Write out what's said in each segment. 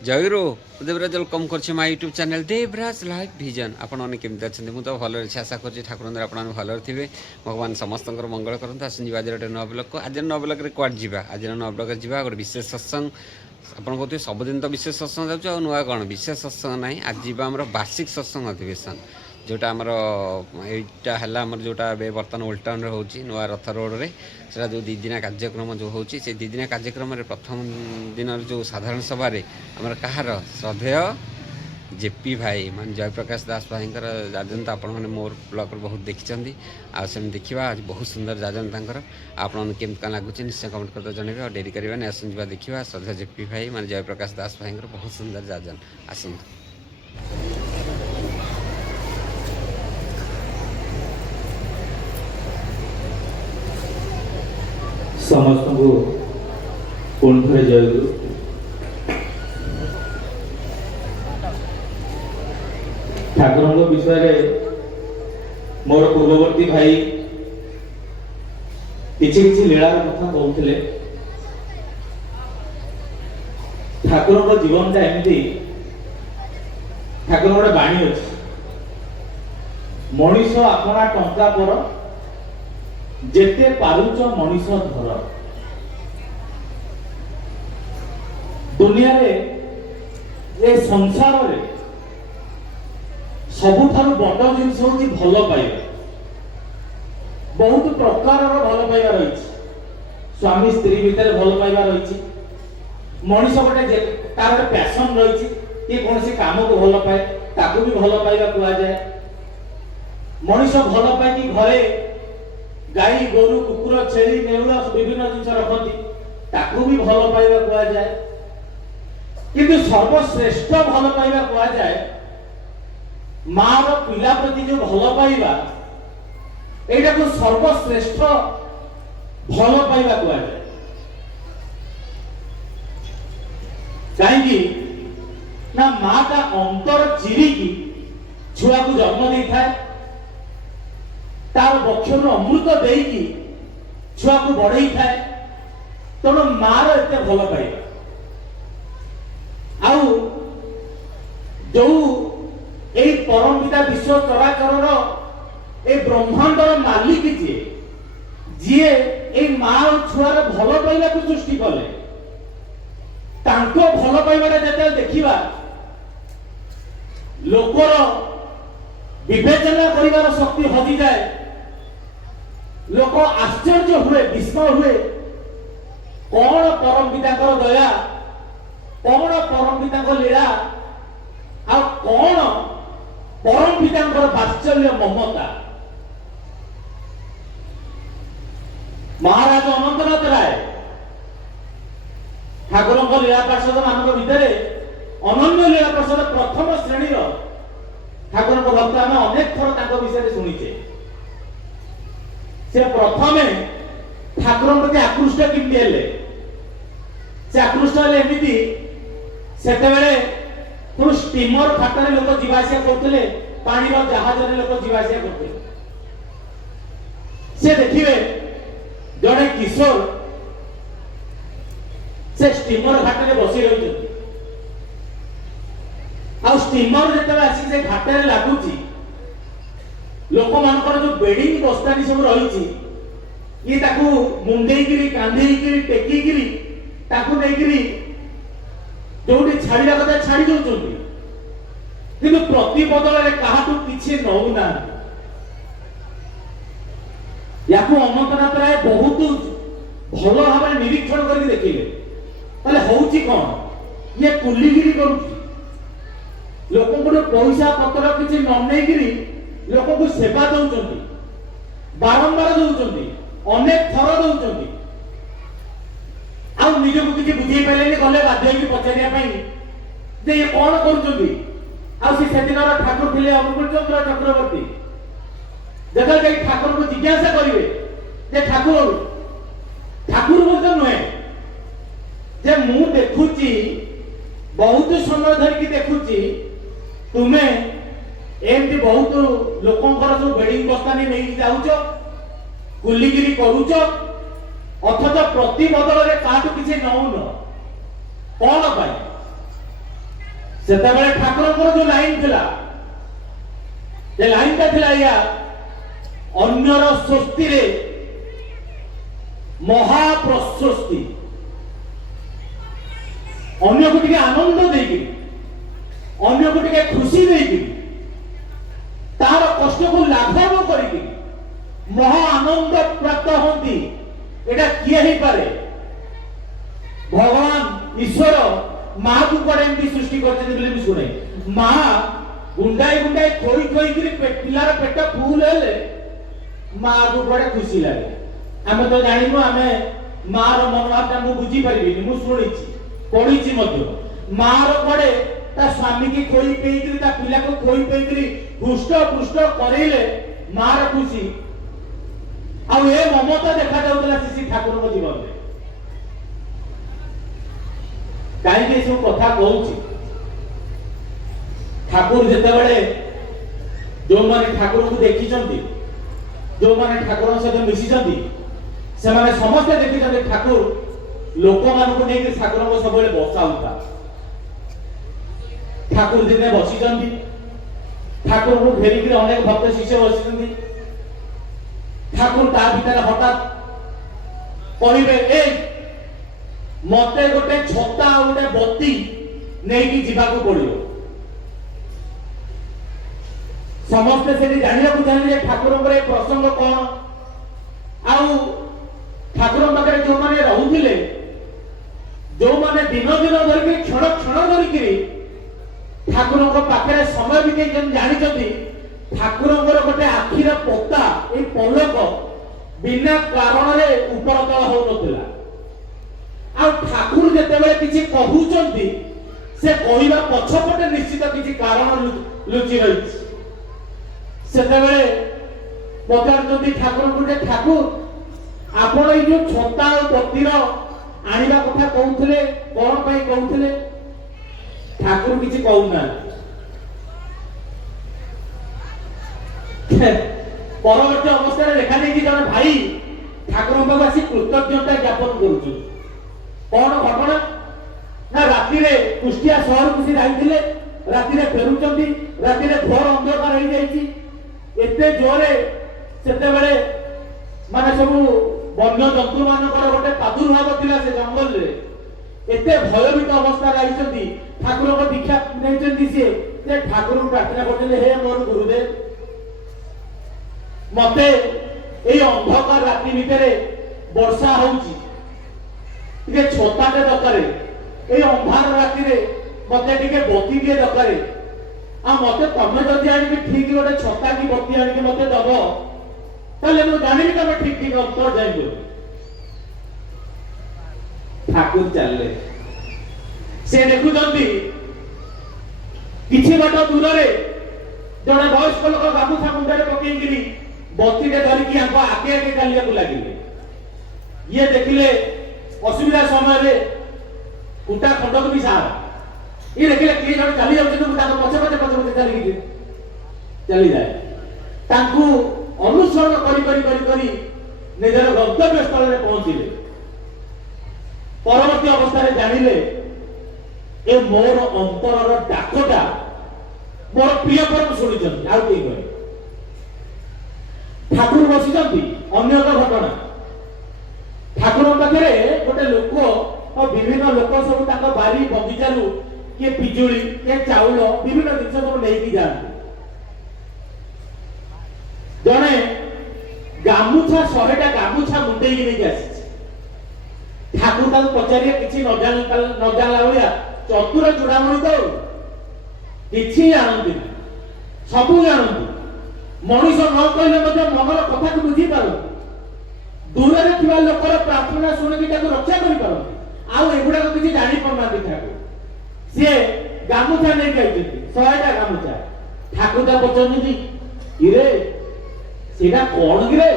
जयगुरु Devraj welcome कर my YouTube channel Devraj live vision आपने केमती अच्छा मुझे तो भल अच्छे आशा कर ठाकुर आप भल थे भगवान समस्त मंगल करते आसुँच आज गोटे नूआ ब्लग को आज नूआ ब्लग में कौट जा आज नूआ ब्लग जा गोटे विशेष सत्संग आपड़ कहते सबुदिन तो विशेष सत्संग जाऊँ नुआ कौन विशेष सत्संग ना आज जा आम वार्षिक सत्संग अधिवेशन जोटा आमर यहाँ है जोटा बर्तमान ओल्ड टाउन हो नुआ रथ रोड रे से जो दीदिना कार्यक्रम जो हो दीदिना कार्यक्रम प्रथम दिन जो साधारण सभा आमर कहार श्रद्धेय जेपी भाई मान जयप्रकाश दास भाई जाजन तो आपण मैंने मोर ब्लॉग बहुत देखी आम देखा आज बहुत सुंदर जाजन तर आपन केम लगुच निश्चय कमेंट करते जनइबे और डेरी करवा आसन जा देखा श्रद्धेय जेपी भाई मान जयप्रकाश दास भाई बहुत सुंदर जाजन आसतु समस्त को पुणी थे जयगुरु ठाकुर विषय मोर पूर्ववर्ती भाई किसी किसी लीला कथा कहते ठाकुर जीवन टा एमती ठाकुर गोटे बाणी अच्छी मनीष अपना टंका पर जेते पारुच मनीष धर दुनिया रे ए संसार रे सबुठारु बड़ जिनिस होची भल पाइबा बहुत प्रकार भल पाइबा रही स्वामी स्त्री भितर भल पाइबा रही मनीष गोटे तार गोटे पैशन रही कि कौन सी काम को भल पाए ताकू भी भल पाइबा कुआ जाए मनीष भल पाए कि घरे गाई गोरु कुकुर छेली नेउला विभिन्न जिनिस रखती ताकू भी भल पाइबा कुआ जाए किंतु सर्वश्रेष्ठ भल पाइबा कुआ जाए मां रो पिला प्रति जो भल पाइबा एटा को सर्वश्रेष्ठ भल पाइबा कुआ जाए काहेकि ना मां का अंतर चिरी की छुआ को जन्म दी थाए तार बक्षर अमृत देकी छुआ को बढ़ई थाए तेणु मार एत भल पाइबा आउ जो एई परम पिता विश्व चराचर ए ब्रह्मांडर मालिक जी जी ए मां छुआर भल पाइबा को सृष्टि कले तांको भल पाइबा जते देखिबा लोकर विवेचना करिवार शक्ति हजि जाए लोक आश्चर्य हुए विस्मय हुए कौन परम पिता दया कौन परम पिता लीला आ कौन परम पिता वात्सल्य ममता महाराज अनंतनाथ राय ठाकुर लीला पार्षद मान भितर अनन्य लीला पार्षद प्रथम श्रेणी ठाकुर भक्त आम अनेक थर विषय शुणीचे से प्रथमे ठाकुर प्रति आकृष्ट केमती हेले से आकृष्ट हेले एमिति सेतेबेले कोन स्टीमर फाटरे लोक जीवासिया करथिले पानी रो जहाज रे लोक जीवासिया करथिले से देखिबे जड़े किशोर से स्टीमर फाटरे बसी रहिछथि आ स्टीमर जेतेबे आसी से घाटरे लागुची लोक मानकर जो बेडिंग बस्तानी सब रही ये ताकू मुंडेगिरी कांधेगिरी टेकिगिरी ताकू नेगिरी जोटी छाड़िया कथा छाड़ी दउचंती किंतु प्रति बदल रे काहाटू किछि नउना याकू अनंतनाथ राय बहुत भलो भाबरे निरीक्षण करके देखिले ताले होउची कोन ये कुलीगिरी करूची लोक को पैसा पत्र किछि न नेगिरी लोक को सेवा दउचंती बारंबार दउचंती अनेक थर दउचंती आ निज को किछि बुझेई पालेनी गले बाध्य की पचारिया पई जे ये कोन करूचंती आ से सेदिनर ठाकुर थिले अनुकूल चंद्र चक्रवर्ती जगह जाई ठाकुर को जिज्ञासा करिवे जे ठाकुर ठाकुर बोलते नुहे जे मु देखुची बहुत समय धर की देखुची तुम्हें एमती बहुत लोकंकर जो बेडिंग बस्तानी नहीं जाऊच कुलीगिरी करूच अथच प्रति बदल में काटू किसी नौन कौन पाई ସେତେବେଳେ ଠାକୁରଙ୍କର ଯୋଉ ଲାଇନ ଥିଲା, ସେ ଲାଇନଟା ଥିଲା ଆଜ୍ଞା, ଅନ୍ୟର ସ୍ୱସ୍ତିରେ ମହାପ୍ରଶସ୍ତି। ଅନ୍ୟକୁ ଟିକେ ଆନନ୍ଦ ଦେଇକି, ଅନ୍ୟକୁ ଟିକେ ଖୁସି ଦେଇକି, ତାର କଷ୍ଟକୁ ଲାଘବ କରିକି ମହା ଆନନ୍ଦ ପ୍ରାପ୍ତ ହୁଅନ୍ତି। ଏଟା କିଏ ହେଇପାରେ? ଭଗବାନ ଈଶ୍ୱର ମାକୁ କୁଆଡେ ଏମିତି ସୃଷ୍ଟି କରିଛନ୍ତି ବୋଲି ମୁଁ ଶୁଣେ। ମା ଗୁଣ୍ଡାଇ ଗୁଣ୍ଡାଇ ଖୋଇ ଖୋଇକିରି ପିଲାର ପେଟ ଫୁଲ ହେଲେ ମାକୁ କୁଆଡେ ଖୁସି ଲାଗେ। ଆମେ ତ ଜାଣିନୁ, ଆମେ ମାର ମନୋଭାବଟା ମୁଁ ବୁଝିପାରିବିନି, ମୁଁ ଶୁଣିଛି ପଢିଛି ମଧ୍ୟ। ମାର କୁଆଡେ ତା ସ୍ୱାମୀ କି ଖୋଇ ପେଇକିରି ତା ପିଲାକୁ ଖୋଇ ପେଇକିରି ହୃଷ୍ଟ ପୃଷ୍ଟ କରେଇଲେ ମାର ଖୁସି। ଆଉ ଏ ମମତା ଦେଖା ଯାଉଥିଲା ଶ୍ରୀ ଠାକୁରଙ୍କ ଜୀବନରେ। କାହିଁକି ଏସବୁ କଥା କହୁଛି? ଠାକୁର ଯେତେବେଳେ ଯୋଉମାନେ ଠାକୁରଙ୍କୁ ଦେଖିଛନ୍ତି, ଯୋଉମାନେ ଠାକୁରଙ୍କ ସହିତ ମିଶିଛନ୍ତି, ସେମାନେ ସମସ୍ତେ ଦେଖିଛନ୍ତି ଠାକୁର ଲୋକମାନଙ୍କୁ ନେଇକି ଠାକୁରଙ୍କ ସବୁବେଳେ ବସାଉଥା। ଠାକୁର ଦିନେ ବସିଛନ୍ତି, ଠାକୁରଙ୍କୁ ଘେରିକିରି ଅନେକ ଭକ୍ତ ଶିଷ୍ୟ ବସିଛନ୍ତି। ଠାକୁର ତା ଭିତରେ ହଠାତ୍ କହିବେ, ଏ ମତେ ଗୋଟେ ଛତା ଆଉ ଗୋଟେ ବତୀ ନେଇକି ଯିବାକୁ ପଡିବ। ସମସ୍ତେ ସେଠି ଜାଣିବାକୁ ଚାହିଁଲେ ଯେ ଠାକୁରଙ୍କର ଏ ପ୍ରସଙ୍ଗ କଣ। ଆଉ ଠାକୁରଙ୍କ ପାଖରେ ଯୋଉମାନେ ରହୁଥିଲେ, ଯୋଉମାନେ ଦିନ ଦିନ ଧରିକି କ୍ଷଣ କ୍ଷଣ ଧରିକିରି ଠାକୁରଙ୍କ ପାଖରେ ସମୟ ବିତେଇଛନ୍ତି, ଜାଣିଛନ୍ତି ଠାକୁରଙ୍କର ଗୋଟେ ଆଖିର ପତା, ଏଇ ପଲକ ବିନା କାରଣରେ ଉପର ତଳ ହଉନଥିଲା। ଆଉ ଠାକୁର ଯେତେବେଳେ କିଛି କହୁଛନ୍ତି, ସେ କହିବା ପଛପଟେ ନିଶ୍ଚିତ କିଛି କାରଣ ଲୁଚି ରହିଛି। ସେତେବେଳେ ପଚାରୁଛନ୍ତି ଠାକୁରଙ୍କୁ, ଯେ ଠାକୁର ଆପଣ ଏଇ ଯୋଉ ଛତା ଆଉ ବତୀର ଆଣିବା କଥା କହୁଥିଲେ, କଣ ପାଇଁ କହୁଥିଲେ? ଠାକୁର କିଛି କହୁନାହାନ୍ତି। ପରବର୍ତ୍ତୀ ଅବସ୍ଥାରେ ଦେଖାଯାଇଛି ଜଣେ ଭାଇ ଠାକୁରଙ୍କ ପାଖକୁ ଆସି କୃତଜ୍ଞତା ଜ୍ଞାପନ କରୁଛନ୍ତି। କଣ ଘଟଣା ନା, ରାତିରେ କୁଷ୍ଟିଆ ସହରକୁ ସେ ଯାଇଥିଲେ, ରାତିରେ ଫେରୁଛନ୍ତି, ରାତିରେ ଘୋର ଅନ୍ଧକାର ହେଇଯାଇଛି। ଏତେ ଜୋରେ ସେତେବେଳେ ମାନେ ସବୁ ବନ୍ୟ ଜନ୍ତୁ ମାନଙ୍କର ଗୋଟେ ପ୍ରାଦୁର୍ଭାବ ଥିଲା ସେ ଜଙ୍ଗଲରେ। ଏତେ ଭୟଭୀତ ଅବସ୍ଥାରେ ଆଇଛନ୍ତି, ଠାକୁରଙ୍କ ଦୀକ୍ଷା ନେଇଛନ୍ତି ସିଏ, ଯେ ଠାକୁରଙ୍କୁ ପ୍ରାର୍ଥନା କରୁଛନ୍ତି, ହେ ମୋର ଗୁରୁଦେବ, ମତେ ଏଇ ଅନ୍ଧକାର ରାତି ଭିତରେ ବର୍ଷା ହଉଛି, ଟିକେ ଛତାଟେ ଦରକାର, ଏଇ ଅନ୍ଧାର ରାତିରେ ମତେ ଟିକେ ବତୀ ଟିକେ ଦରକାର। ଆଉ ମତେ ତମେ ଯଦି ଆଣିକି ଠିକ ଗୋଟେ ଛତା କି ବତୀ ଆଣିକି ମତେ ଦବ, ତାହେଲେ ମୁଁ ଜାଣିବି ତମେ ଠିକ ଠିକ ଅନ୍ତର ଯାଇବ। ଠାକୁର ଚାଲିଲେ। ସେ ଦେଖୁଛନ୍ତି କିଛି ବାଟ ଦୂରରେ ଜଣେ ବୟସ୍କ ଲୋକ ଗାମୁଛା ମୁଣ୍ଡରେ ପକେଇକିରି ବତୀଟେ ଧରିକି ଆଙ୍କ ଆଗେ ଆଗେ ଚାଲିବାକୁ ଲାଗିଲେ। ଇଏ ଦେଖିଲେ ଅସୁବିଧା ସମୟରେ କୁଟା ଖଣ୍ଡକୁ ବି ସାହାରା। ଇଏ ଦେଖିଲେ କିଏ ଜଣେ ଚାଲି ଯାଉଛନ୍ତି, ମୁଁ ତାଙ୍କ ପଛେ ପଛେ ପଛେ ପଛେ ଚାଲିକି ଚାଲିଯାଏ। ତାଙ୍କୁ ଅନୁସରଣ କରି କରି କରି କରି ନିଜର ଗନ୍ତବ୍ୟ ସ୍ଥଳରେ ପହଞ୍ଚିଲେ। ପରବର୍ତ୍ତୀ ଅବସ୍ଥାରେ ଜାଣିଲେ, ଏ ମୋର ଅନ୍ତରର ଡାକଟା ମୋର ପ୍ରିୟ ପରମ ଶୁଣିଛନ୍ତି, ଆଉ କେହି କହେ। ଠାକୁର ବସିଛନ୍ତି। ଅନ୍ୟ ଏକ ଘଟଣା, ଠାକୁରଙ୍କ ପାଖରେ ଗୋଟେ ଲୋକ, ବିଭିନ୍ନ ଲୋକ ସବୁ ତାଙ୍କ ବାରି ବଗିଚାରୁ କିଏ ପିଜୁଳି, କିଏ ଚାଉଳ, ବିଭିନ୍ନ ଜିନିଷ ସବୁ ନେଇକି ଯାଆନ୍ତି। ଜଣେ ଗାମୁଛା 100ଟା ଗାମୁଛା ମୁଣ୍ଡେଇକି ନେଇକି ଆସିଛି। ଠାକୁର ତାକୁ ପଚାରିଲେ, କିଛି ନ ଜାଣିଲା ଭଳିଆ, ଚତୁର ଚୂଡ଼ାମଣି ତ କିଛି ଜାଣନ୍ତିନି, ସବୁ ଜାଣନ୍ତି। ମଣିଷ ନ କହିଲେ ମଧ୍ୟ ମନର କଥାକୁ ବୁଝିପାରନ୍ତି। ଦୂରରେ ଥିବା ଲୋକର ପ୍ରାର୍ଥନା ଶୁଣିକି ତାକୁ ରକ୍ଷା କରିପାରନ୍ତି। ଆଉ ଏଗୁଡାକ କିଛି ଜାଣିପାରୁନାହାନ୍ତି ଠାକୁର। ସିଏ ଗାମୁଛା ନେଇକି ଆଇଛନ୍ତି, 100ଟା ଗାମୁଛା। ଠାକୁର ତା ପଚାରୁଛନ୍ତି, ଇରେ ସେଇଟା କଣ କିରେ?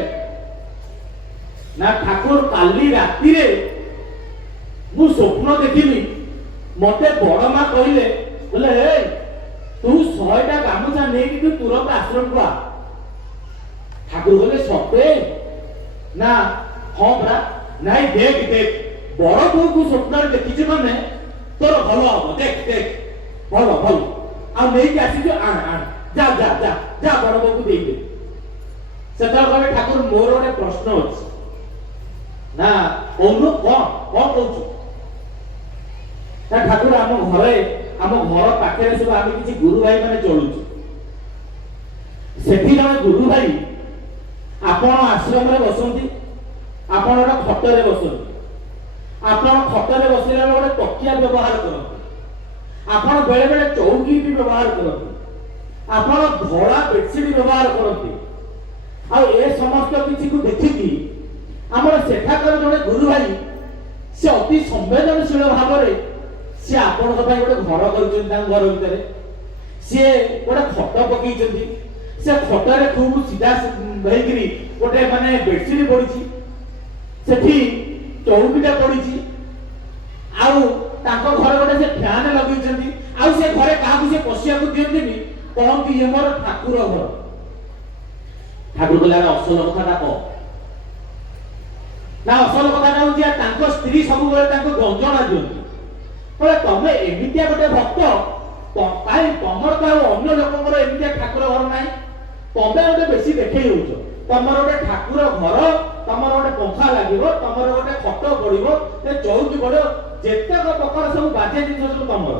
ନା ଠାକୁର, କାଲି ରାତିରେ ମୁଁ ସ୍ୱପ୍ନ ଦେଖିଲି, ମତେ ବଡ ମା କହିଲେ, ବୋଲେ ହେ ତୁ 100ଟା ଗାମୁଛା ନେଇକି ତୁ ତୁରନ୍ତ ଆଶ୍ରମକୁ ଆ। ଠାକୁର କହିଲେ, ସତେ? ନା ହଁ ପରା। ନାଇଁ ଦେଖ ଦେଖ, ବଡ ବୋଉକୁ ସ୍ୱପ୍ନରେ ଦେଖିଛୁ ମାନେ ତୋର ଭଲ ହବ, ଦେଖ ଦେଖ। ଭଲ ଭଲ ଆଉ ନେଇକି ଆସିଛୁ ଆଣ ଆଣ ଯା ଯା ଯା ଯା ବଡ ବୋଉକୁ ଦେଇଦେ। ସେତେବେଳେ କହିଲେ ଠାକୁର ମୋର ଗୋଟେ ପ୍ରଶ୍ନ ଅଛି। ନା କହୁନୁ କଣ କଣ କହୁଛୁ? ନା ଠାକୁର ଆମ ଘରେ ଆମ ଘର ପାଖରେ ସବୁ ଆମେ କିଛି ଗୁରୁ ଭାଇ ମାନେ ଚଳୁଛୁ। ସେଠି ଜଣେ ଗୁରୁ ଭାଇ ଆପଣ ଆଶ୍ରମରେ ବସନ୍ତି, ଆପଣ ଗୋଟେ ଖଟରେ ବସନ୍ତି, ଆପଣ ଖଟରେ ବସିଲା ବେଳେ ଗୋଟେ ତକିଆ ବ୍ୟବହାର କରନ୍ତି, ଆପଣ ବେଳେ ବେଳେ ଚୌକି ବି ବ୍ୟବହାର କରନ୍ତି, ଆପଣ ଧଳା ବେଡସିଟ୍ ବ୍ୟବହାର କରନ୍ତି। ଆଉ ଏ ସମସ୍ତ କିଛିକୁ ଦେଖିକି ଆମର ସେଠାକାର ଜଣେ ଗୁରୁ ଭାଇ ସେ ଅତି ସମ୍ବେଦନଶୀଳ ଭାବରେ ସେ ଆପଣଙ୍କ ପାଇଁ ଗୋଟେ ଘର କରିଛନ୍ତି। ତାଙ୍କ ଘର ଭିତରେ ସିଏ ଗୋଟେ ଖଟ ପକେଇଛନ୍ତି। ସେ ଖଟରେ ଖୁବ୍ ସିଧା ହେଇକିରି ଗୋଟେ ମାନେ ବେଡସିଟ୍ ପଡିଛି, ସେଠି ଚୌକିଟା ପଡିଛି, ଆଉ ତାଙ୍କ ଘରେ ଗୋଟେ ସେ ଫ୍ୟାନ ଲଗେଇଛନ୍ତି। ଆଉ ସେ ଘରେ କାହାକୁ ସେ ପଶିବାକୁ ଦିଅନ୍ତିନି, କହନ୍ତି ଇଏ ମୋର ଠାକୁର ଘର। ଠାକୁର କହିଲେ ଅସଲ କଥାଟା କହ। ନା ଅସଲ କଥାଟା ହଉଛି ତାଙ୍କ ସ୍ତ୍ରୀ ସବୁବେଳେ ତାଙ୍କୁ ଗଞ୍ଜଣା ଦିଅନ୍ତି। କହିଲେ ତମେ ଏମିତିଆ ଗୋଟେ ଭକ୍ତ, କାହିଁ ତମର ତ ଆଉ ଅନ୍ୟ ଲୋକଙ୍କର ଏମିତିଆ ଠାକୁର ଘର ନାହିଁ, ତମେ ଗୋଟେ ବେଶୀ ଦେଖେଇ ହଉଛ। ତମର ଗୋଟେ ଠାକୁର ଘର, ତମର ଗୋଟେ ପଙ୍ଖା ଲାଗିବ, ତମର ଗୋଟେ ଖଟ ପଡିବ, ଚୌକି ପଡିବ, ଯେତେକ ପ୍ରକାର ସବୁ ବାଜେ ଜିନିଷ ସବୁ ତମର।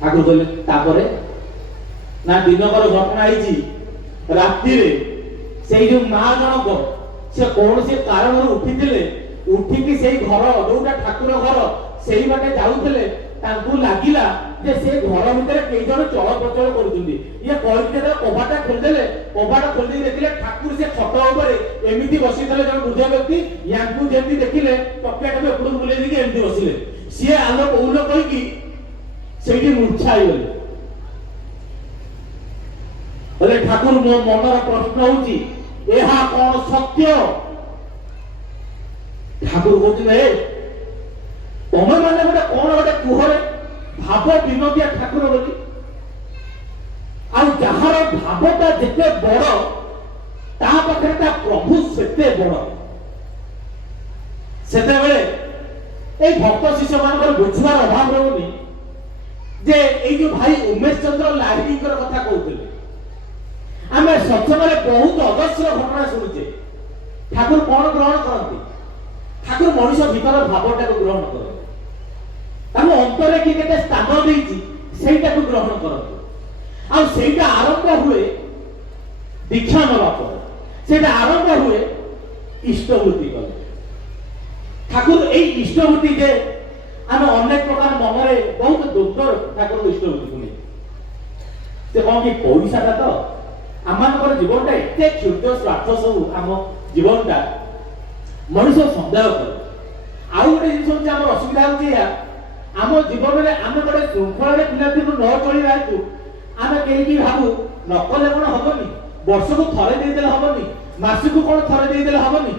ଠାକୁର କହିଲେ ତାପରେ ନା ଦିନକର ଘଟଣା ହେଇଛି, ରାତିରେ ସେଇ ଯୋଉ ମା ଜଣକ ସେ କୌଣସି କାରଣରୁ ଉଠିଥିଲେ, ଉଠିକି ସେଇ ଘର ଯୋଉଟା ଠାକୁର ଘର ସେଇ ବାଟେ ଯାଉଥିଲେ, ତାଙ୍କୁ ଲାଗିଲା ଯେ ସେ ଘର ଭିତରେ କେଇ ଜଣ ଚଳପ୍ରଚଳ କରୁଛନ୍ତି। ଇଏ କହିକି ଯେତେବେଳେ କବାଟା ଖୋଲିଦେଲେ, କବାଟା ଖୋଲିଦେଇ ଦେଖିଲେ ଠାକୁର ସେ ଖଟ ଉପରେ ଏମିତି ବସିଥିଲେ। ଜଣେ ବୃଦ୍ଧ ବ୍ୟକ୍ତି ୟାଙ୍କୁ ଯେମିତି ଦେଖିଲେ ତକିଆଟାକୁ ଏପଟକୁ ବୁଲେଇ ଦେଇକି ଏମିତି ବସିଲେ। ସିଏ ଆଲୋ କହୁଲ କହିକି ସେଇଠି ମୂର୍ଚ୍ଛା ହେଇଗଲେ। ହେଲେ ଠାକୁର ମୋ ମନର ପ୍ରଶ୍ନ ହଉଛି ଏହା କଣ ସତ୍ୟ? ଠାକୁର କହୁଥିଲେ ତମେ ମାନେ ଗୋଟେ କଣ ଗୋଟେ କୁହରେ ଭାବ ବିନୋଦିଆ ଠାକୁର ବୋଲି, ଆଉ ଯାହାର ଭାବଟା ଯେତେ ବଡ ତା ପାଖରେ ତା ପ୍ରଭୁ ସେତେ ବଡ। ସେତେବେଳେ এই ভক্ত শিষ্য ମାନଙ୍କର ବୁଝିବାର ଅଭାବ ରହୁନି ଯେ এই ଯୋଉ ଭାଇ ଉମେଶ ଚନ୍ଦ୍ର ଲାହିଡିଙ୍କର କଥା କହୁଥିଲେ। ଆମେ ସତ୍ସଙ୍ଗରେ ବହୁତ ଅଜସ୍ର ଘଟଣା ଶୁଣୁଛେ। ଠାକୁର କଣ ଗ୍ରହଣ କରନ୍ତି? ଠାକୁର ମଣିଷ ଭିତର ଭାବଟାକୁ ଗ୍ରହଣ କରନ୍ତି। ତାଙ୍କ ଅନ୍ତରରେ କି କେତେ ସ୍ଥାନ ଦେଇଛି ସେଇଟାକୁ ଗ୍ରହଣ କରନ୍ତି। ଆଉ ସେଇଟା ଆରମ୍ଭ ହୁଏ ଦୀକ୍ଷା ନେବା ପରେ, ସେଇଟା ଆରମ୍ଭ ହୁଏ ଇଷ୍ଟବୃତ୍ତି କଲେ। ଠାକୁର এই ইষ্টবৃত্তি যে ଆମେ ଅନେକ ପ୍ରକାର ମନରେ ବହୁତ ଦ୍ୱନ୍ଦ୍ୱ ଠାକୁରଙ୍କ ଇଷ୍ଟବୃତ୍ତିକୁ ନେଇ। ସେ କଣ କି ପଇସାଟା ତ ଆମମାନଙ୍କର ଜୀବନଟା ଏତେ କ୍ଷୁଦ୍ର ସ୍ୱାର୍ଥ ସବୁ, ଆମ ଜୀବନଟା ମଣିଷ ସନ୍ଦେହ କରେ। ଆଉ ଗୋଟେ ଜିନିଷ ହଉଛି ଆମର ଅସୁବିଧା ହଉଛି ଏହା, ଆମ ଜୀବନରେ ଆମେ ଗୋଟେ ଶୃଙ୍ଖଳାରେ ପିଲାଦିନୁ ନ ଚଳିବା ହେତୁ ଆମେ କେହି ଭାବୁ ନ କଲେ କଣ ହବନି, ବର୍ଷକୁ ଥରେ ଦେଇଦେଲେ ହବନି, ମାସକୁ କଣ ଥରେ ଦେଇଦେଲେ ହବନି,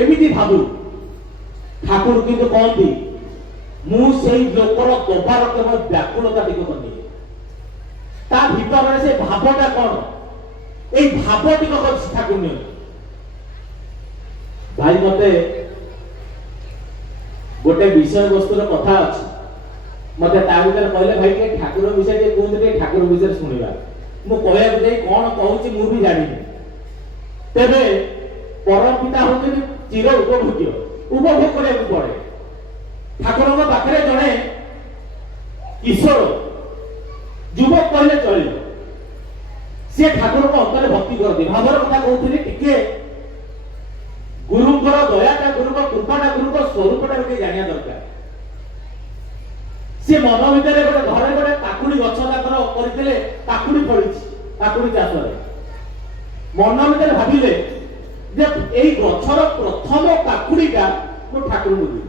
ଏମିତି ଭାବୁ। ଠାକୁର କିନ୍ତୁ କହନ୍ତି ମୁଁ ସେଇ ଲୋକର ଦବାର କେବଳ ବ୍ୟାକୁଳତା ଟିକକ ନିଏ। ତା ଭିତରେ ସେ ଭାବଟା କଣ, ଏଇ ଭାବ ଟିକକ ଠାକୁର ନିଅନ୍ତି। ଭାଇ ମତେ ଗୋଟେ ବିଷୟବସ୍ତୁର କଥା ଅଛି, ମତେ ତା ଭିତରେ କହିଲେ ଭାଇ ଟିକେ ଠାକୁର ବିଷୟ ଟିକେ କୁହନ୍ତୁ, ଟିକେ ଠାକୁର ବିଷୟରେ ଶୁଣିବା। ମୁଁ କହିବାକୁ ଯାଇ କଣ କହୁଛି ମୁଁ ବି ଜାଣିନି। ତେବେ ପରମ ପିତା ହଉଛନ୍ତି ଚିର ଉପଭୋଗ୍ୟ, ଉପଭୋଗ କରିବାକୁ ପଡେ। ଠାକୁରଙ୍କ ପାଖରେ ଜଣେ କିଶୋର ଯୁବକ କହିଲେ ଚଳିବ, ସେ ଠାକୁରଙ୍କ ଅନ୍ତରେ ଭକ୍ତି କରନ୍ତି। ଭାବର କଥା କହୁଥିଲି, ଟିକେ ଗୁରୁଙ୍କର ଦୟାଟା, ଗୁରୁଙ୍କ କୃପାଟା, ଗୁରୁଙ୍କ ସ୍ୱରୂପଟା ଟିକେ ଜାଣିବା ଦରକାର। ସେ ମନ ଭିତରେ ଗୋଟେ ଘରେ ଗୋଟେ କାକୁଡି ଗଛ ତାଙ୍କର କରିଥିଲେ, କାକୁଡି ଫଳିଛି, କାକୁଡି ଚାଷରେ ମନ ଭିତରେ ଭାବିଲେ ଯେ ଏଇ ଗଛର ପ୍ରଥମ କାକୁଡିଟା ମୁଁ ଠାକୁରଙ୍କୁ ଦେବି।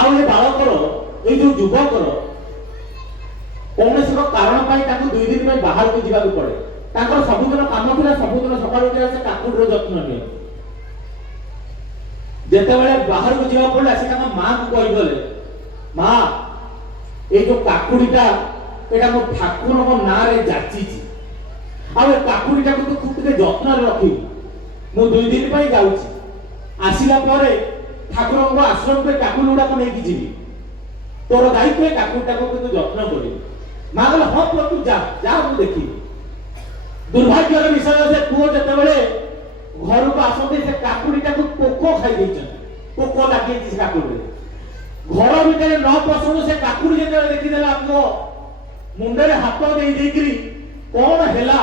ଆଉ ଏ ବାଳକର, ଏଇ ଯୋଉ ଯୁବକର କୌଣସି କାରଣ ପାଇଁ ତାଙ୍କୁ 2 ଦିନ ପାଇଁ ବାହାରକୁ ଯିବାକୁ ପଡେ। ତାଙ୍କର ସବୁଦିନ କାମ ଥିଲା, ସବୁଦିନ ସକାଳୁ ଉଠିଲେ ସେ କାକୁଡିର ଯତ୍ନ ନିଅନ୍ତି। ଯେତେବେଳେ ବାହାରକୁ ଯିବାକୁ ପଡିଲା, ସେ ତାଙ୍କ ମାଙ୍କୁ କହିଗଲେ ମା ଏଇ ଯୋଉ କାକୁଡିଟା ଏଇଟା ମୁଁ ଠାକୁରଙ୍କ ନାଁରେ ଯାଚିଛି, ଆଉ ଏ କାକୁଡିଟାକୁ ତୁ ଖୁବ୍ ଟିକେ ଯତ୍ନରେ ରଖିବୁ। ମୁଁ 2 ଦିନ ପାଇଁ ଯାଉଛି, ଆସିଲା ପରେ ଠାକୁରଙ୍କ ଆଶ୍ରମରେ କାକୁଡି ଗୁଡାକ ନେଇକି ଯିବି, ତୋର ଦାୟିତ୍ୱ କାକୁଡିଟାକୁ କିନ୍ତୁ ଯତ୍ନ କରିବି। ମା କହିଲେ ହଁ ପୁଅ ତୁ ଯା ଯା, ମୁଁ ଦେଖିବି। ଦୁର୍ଭାଗ୍ୟର ବିଷୟ ସେ ପୁଅ ଯେତେବେଳେ ଘରକୁ ଆସନ୍ତି ସେ କାକୁଡିଟାକୁ ପୋକ ଖାଇ ଦେଇଛନ୍ତି, ପୋକ ଲାଗିଯାଇଛି ସେ କାକୁଡିରେ। ଘର ଭିତରେ ନ ପଶୁ ସେ କାକୁଡି ଯେତେବେଳେ ଦେଖିଦେଲା ପୁଅ ମୁଣ୍ଡରେ ହାତ ଦେଇକିରି କଣ ହେଲା,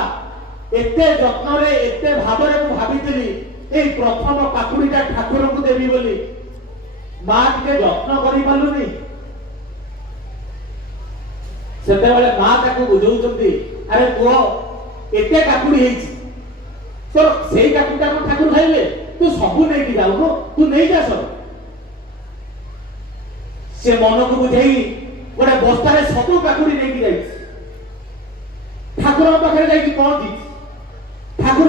ଏତେ ଯତ୍ନରେ ଏତେ ଭାବରେ ମୁଁ ଭାବିଥିଲି ଏଇ ପ୍ରଥମ କାକୁଡିଟା ଠାକୁରଙ୍କୁ ଦେବି ବୋଲି, ମା ଟିକେ ଯତ୍ନ କରିପାରିଲୁନି। ସେତେବେଳେ ମା ତାକୁ ବୁଝଉଛନ୍ତି, ଆରେ ପୁଅ ଏତେ କାକୁଡି ହେଇଛି, ତୋର ସେଇ କାକୁଡିଟା କଣ ଠାକୁର ଖାଇଲେ? ତୁ ସବୁ ନେଇକି ଯାଉନୁ, ତୁ ନେଇକି ଆସ। ସେ ମନକୁ ବୁଝେଇ ଗୋଟେ ବସ୍ତାରେ ସବୁ କାକୁଡି ନେଇକି ଯାଇଛି। ଠାକୁରଙ୍କ ପାଖରେ ଯାଇକି ପହଞ୍ଚିଛି। ଠାକୁର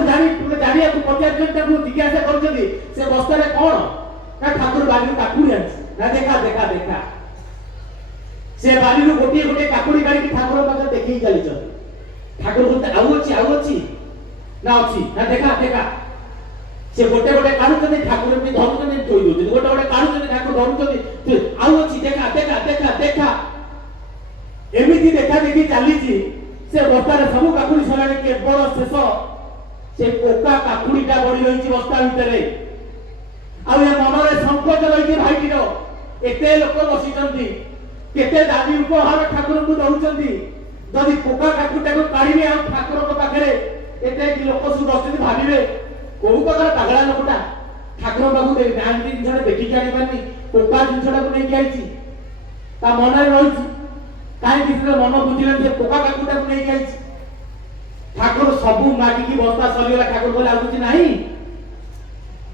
ଜାଣିବାକୁ ପଚାରିଛନ୍ତି, ତାକୁ ଜିଜ୍ଞାସା କରୁଛନ୍ତି ସେ ବସ୍ତାରେ କଣ? ନା ଠାକୁର ବାଡ଼ିରୁ କାକୁଡି ଆଣିଛି। ନା ଦେଖା ଦେଖା ଦେଖା। ସେ ବାଡ଼ିରୁ ଗୋଟିଏ ଗୋଟିଏ କାକୁଡି କାଢିକି ଠାକୁର ପାଖରେ ଦେଖେଇ ଚାଲିଛନ୍ତି। ଠାକୁର କହୁଛନ୍ତି ଆଉ ଅଛି ଆଉ ଅଛି? ନା ଅଛି। ନା ଦେଖା ଦେଖା। ସେ ଗୋଟେ ଗୋଟେ କାଢୁଛନ୍ତି, ଠାକୁର ବି ଧରୁଛନ୍ତି, ଥୋଇ ଦଉଛନ୍ତି। ଗୋଟେ ଗୋଟେ କାଢୁଛନ୍ତି, ଠାକୁର ଧରୁଛନ୍ତି, ଆଉ ଅଛି ଦେଖା ଦେଖା ଦେଖା ଦେଖା। ଏମିତି ଦେଖା ଦେଖି ଚାଲିଛି। ସେ ବସ୍ତାରେ ସବୁ କାକୁଡି ସରିଲାଣି, କେବଳ ଶେଷ ସେ ପୋକା କାକୁଡିଟା ବଢି ରହିଛି ବସ୍ତା ଭିତରେ। ଆଉ ଏ ମନରେ ସଂକୋଚ ରହିଛି ଭାଇଟିର, ଏତେ ଲୋକ ବସିଛନ୍ତି, କେତେ ଦାବି ଉପହାର ଠାକୁରଙ୍କୁ ଦଉଛନ୍ତି, ଯଦି ପୋକା କାକୁଡିଟାକୁ କାଢିବେ ଆଉ ଠାକୁରଙ୍କ ପାଖରେ ଏତେ ଲୋକ ସବୁ ବସିଛନ୍ତି, ଭାବିବେ କୋଉ ପ୍ରକାର ପାଗଳା ଲୋକଟା ଠାକୁର ପାଖକୁ ଜିନିଷଟା ଦେଖିକି ଆଣିପାରନି, ପୋକା ଜିନିଷଟାକୁ ନେଇକି ଆଇଛି। ତା ମନରେ ରହିଛି, କାହିଁକି ସେ ମନ ବୁଝିଲେନି, ସେ ପୋକା କାକୁଡିଟାକୁ ନେଇକି ଆଇଛି। ଠାକୁର ସବୁ ମାଗିକି ବସ୍ତା ସରିଗଲା। ଠାକୁର କହିଲେ ଆଉ କିଛି ନାହିଁ?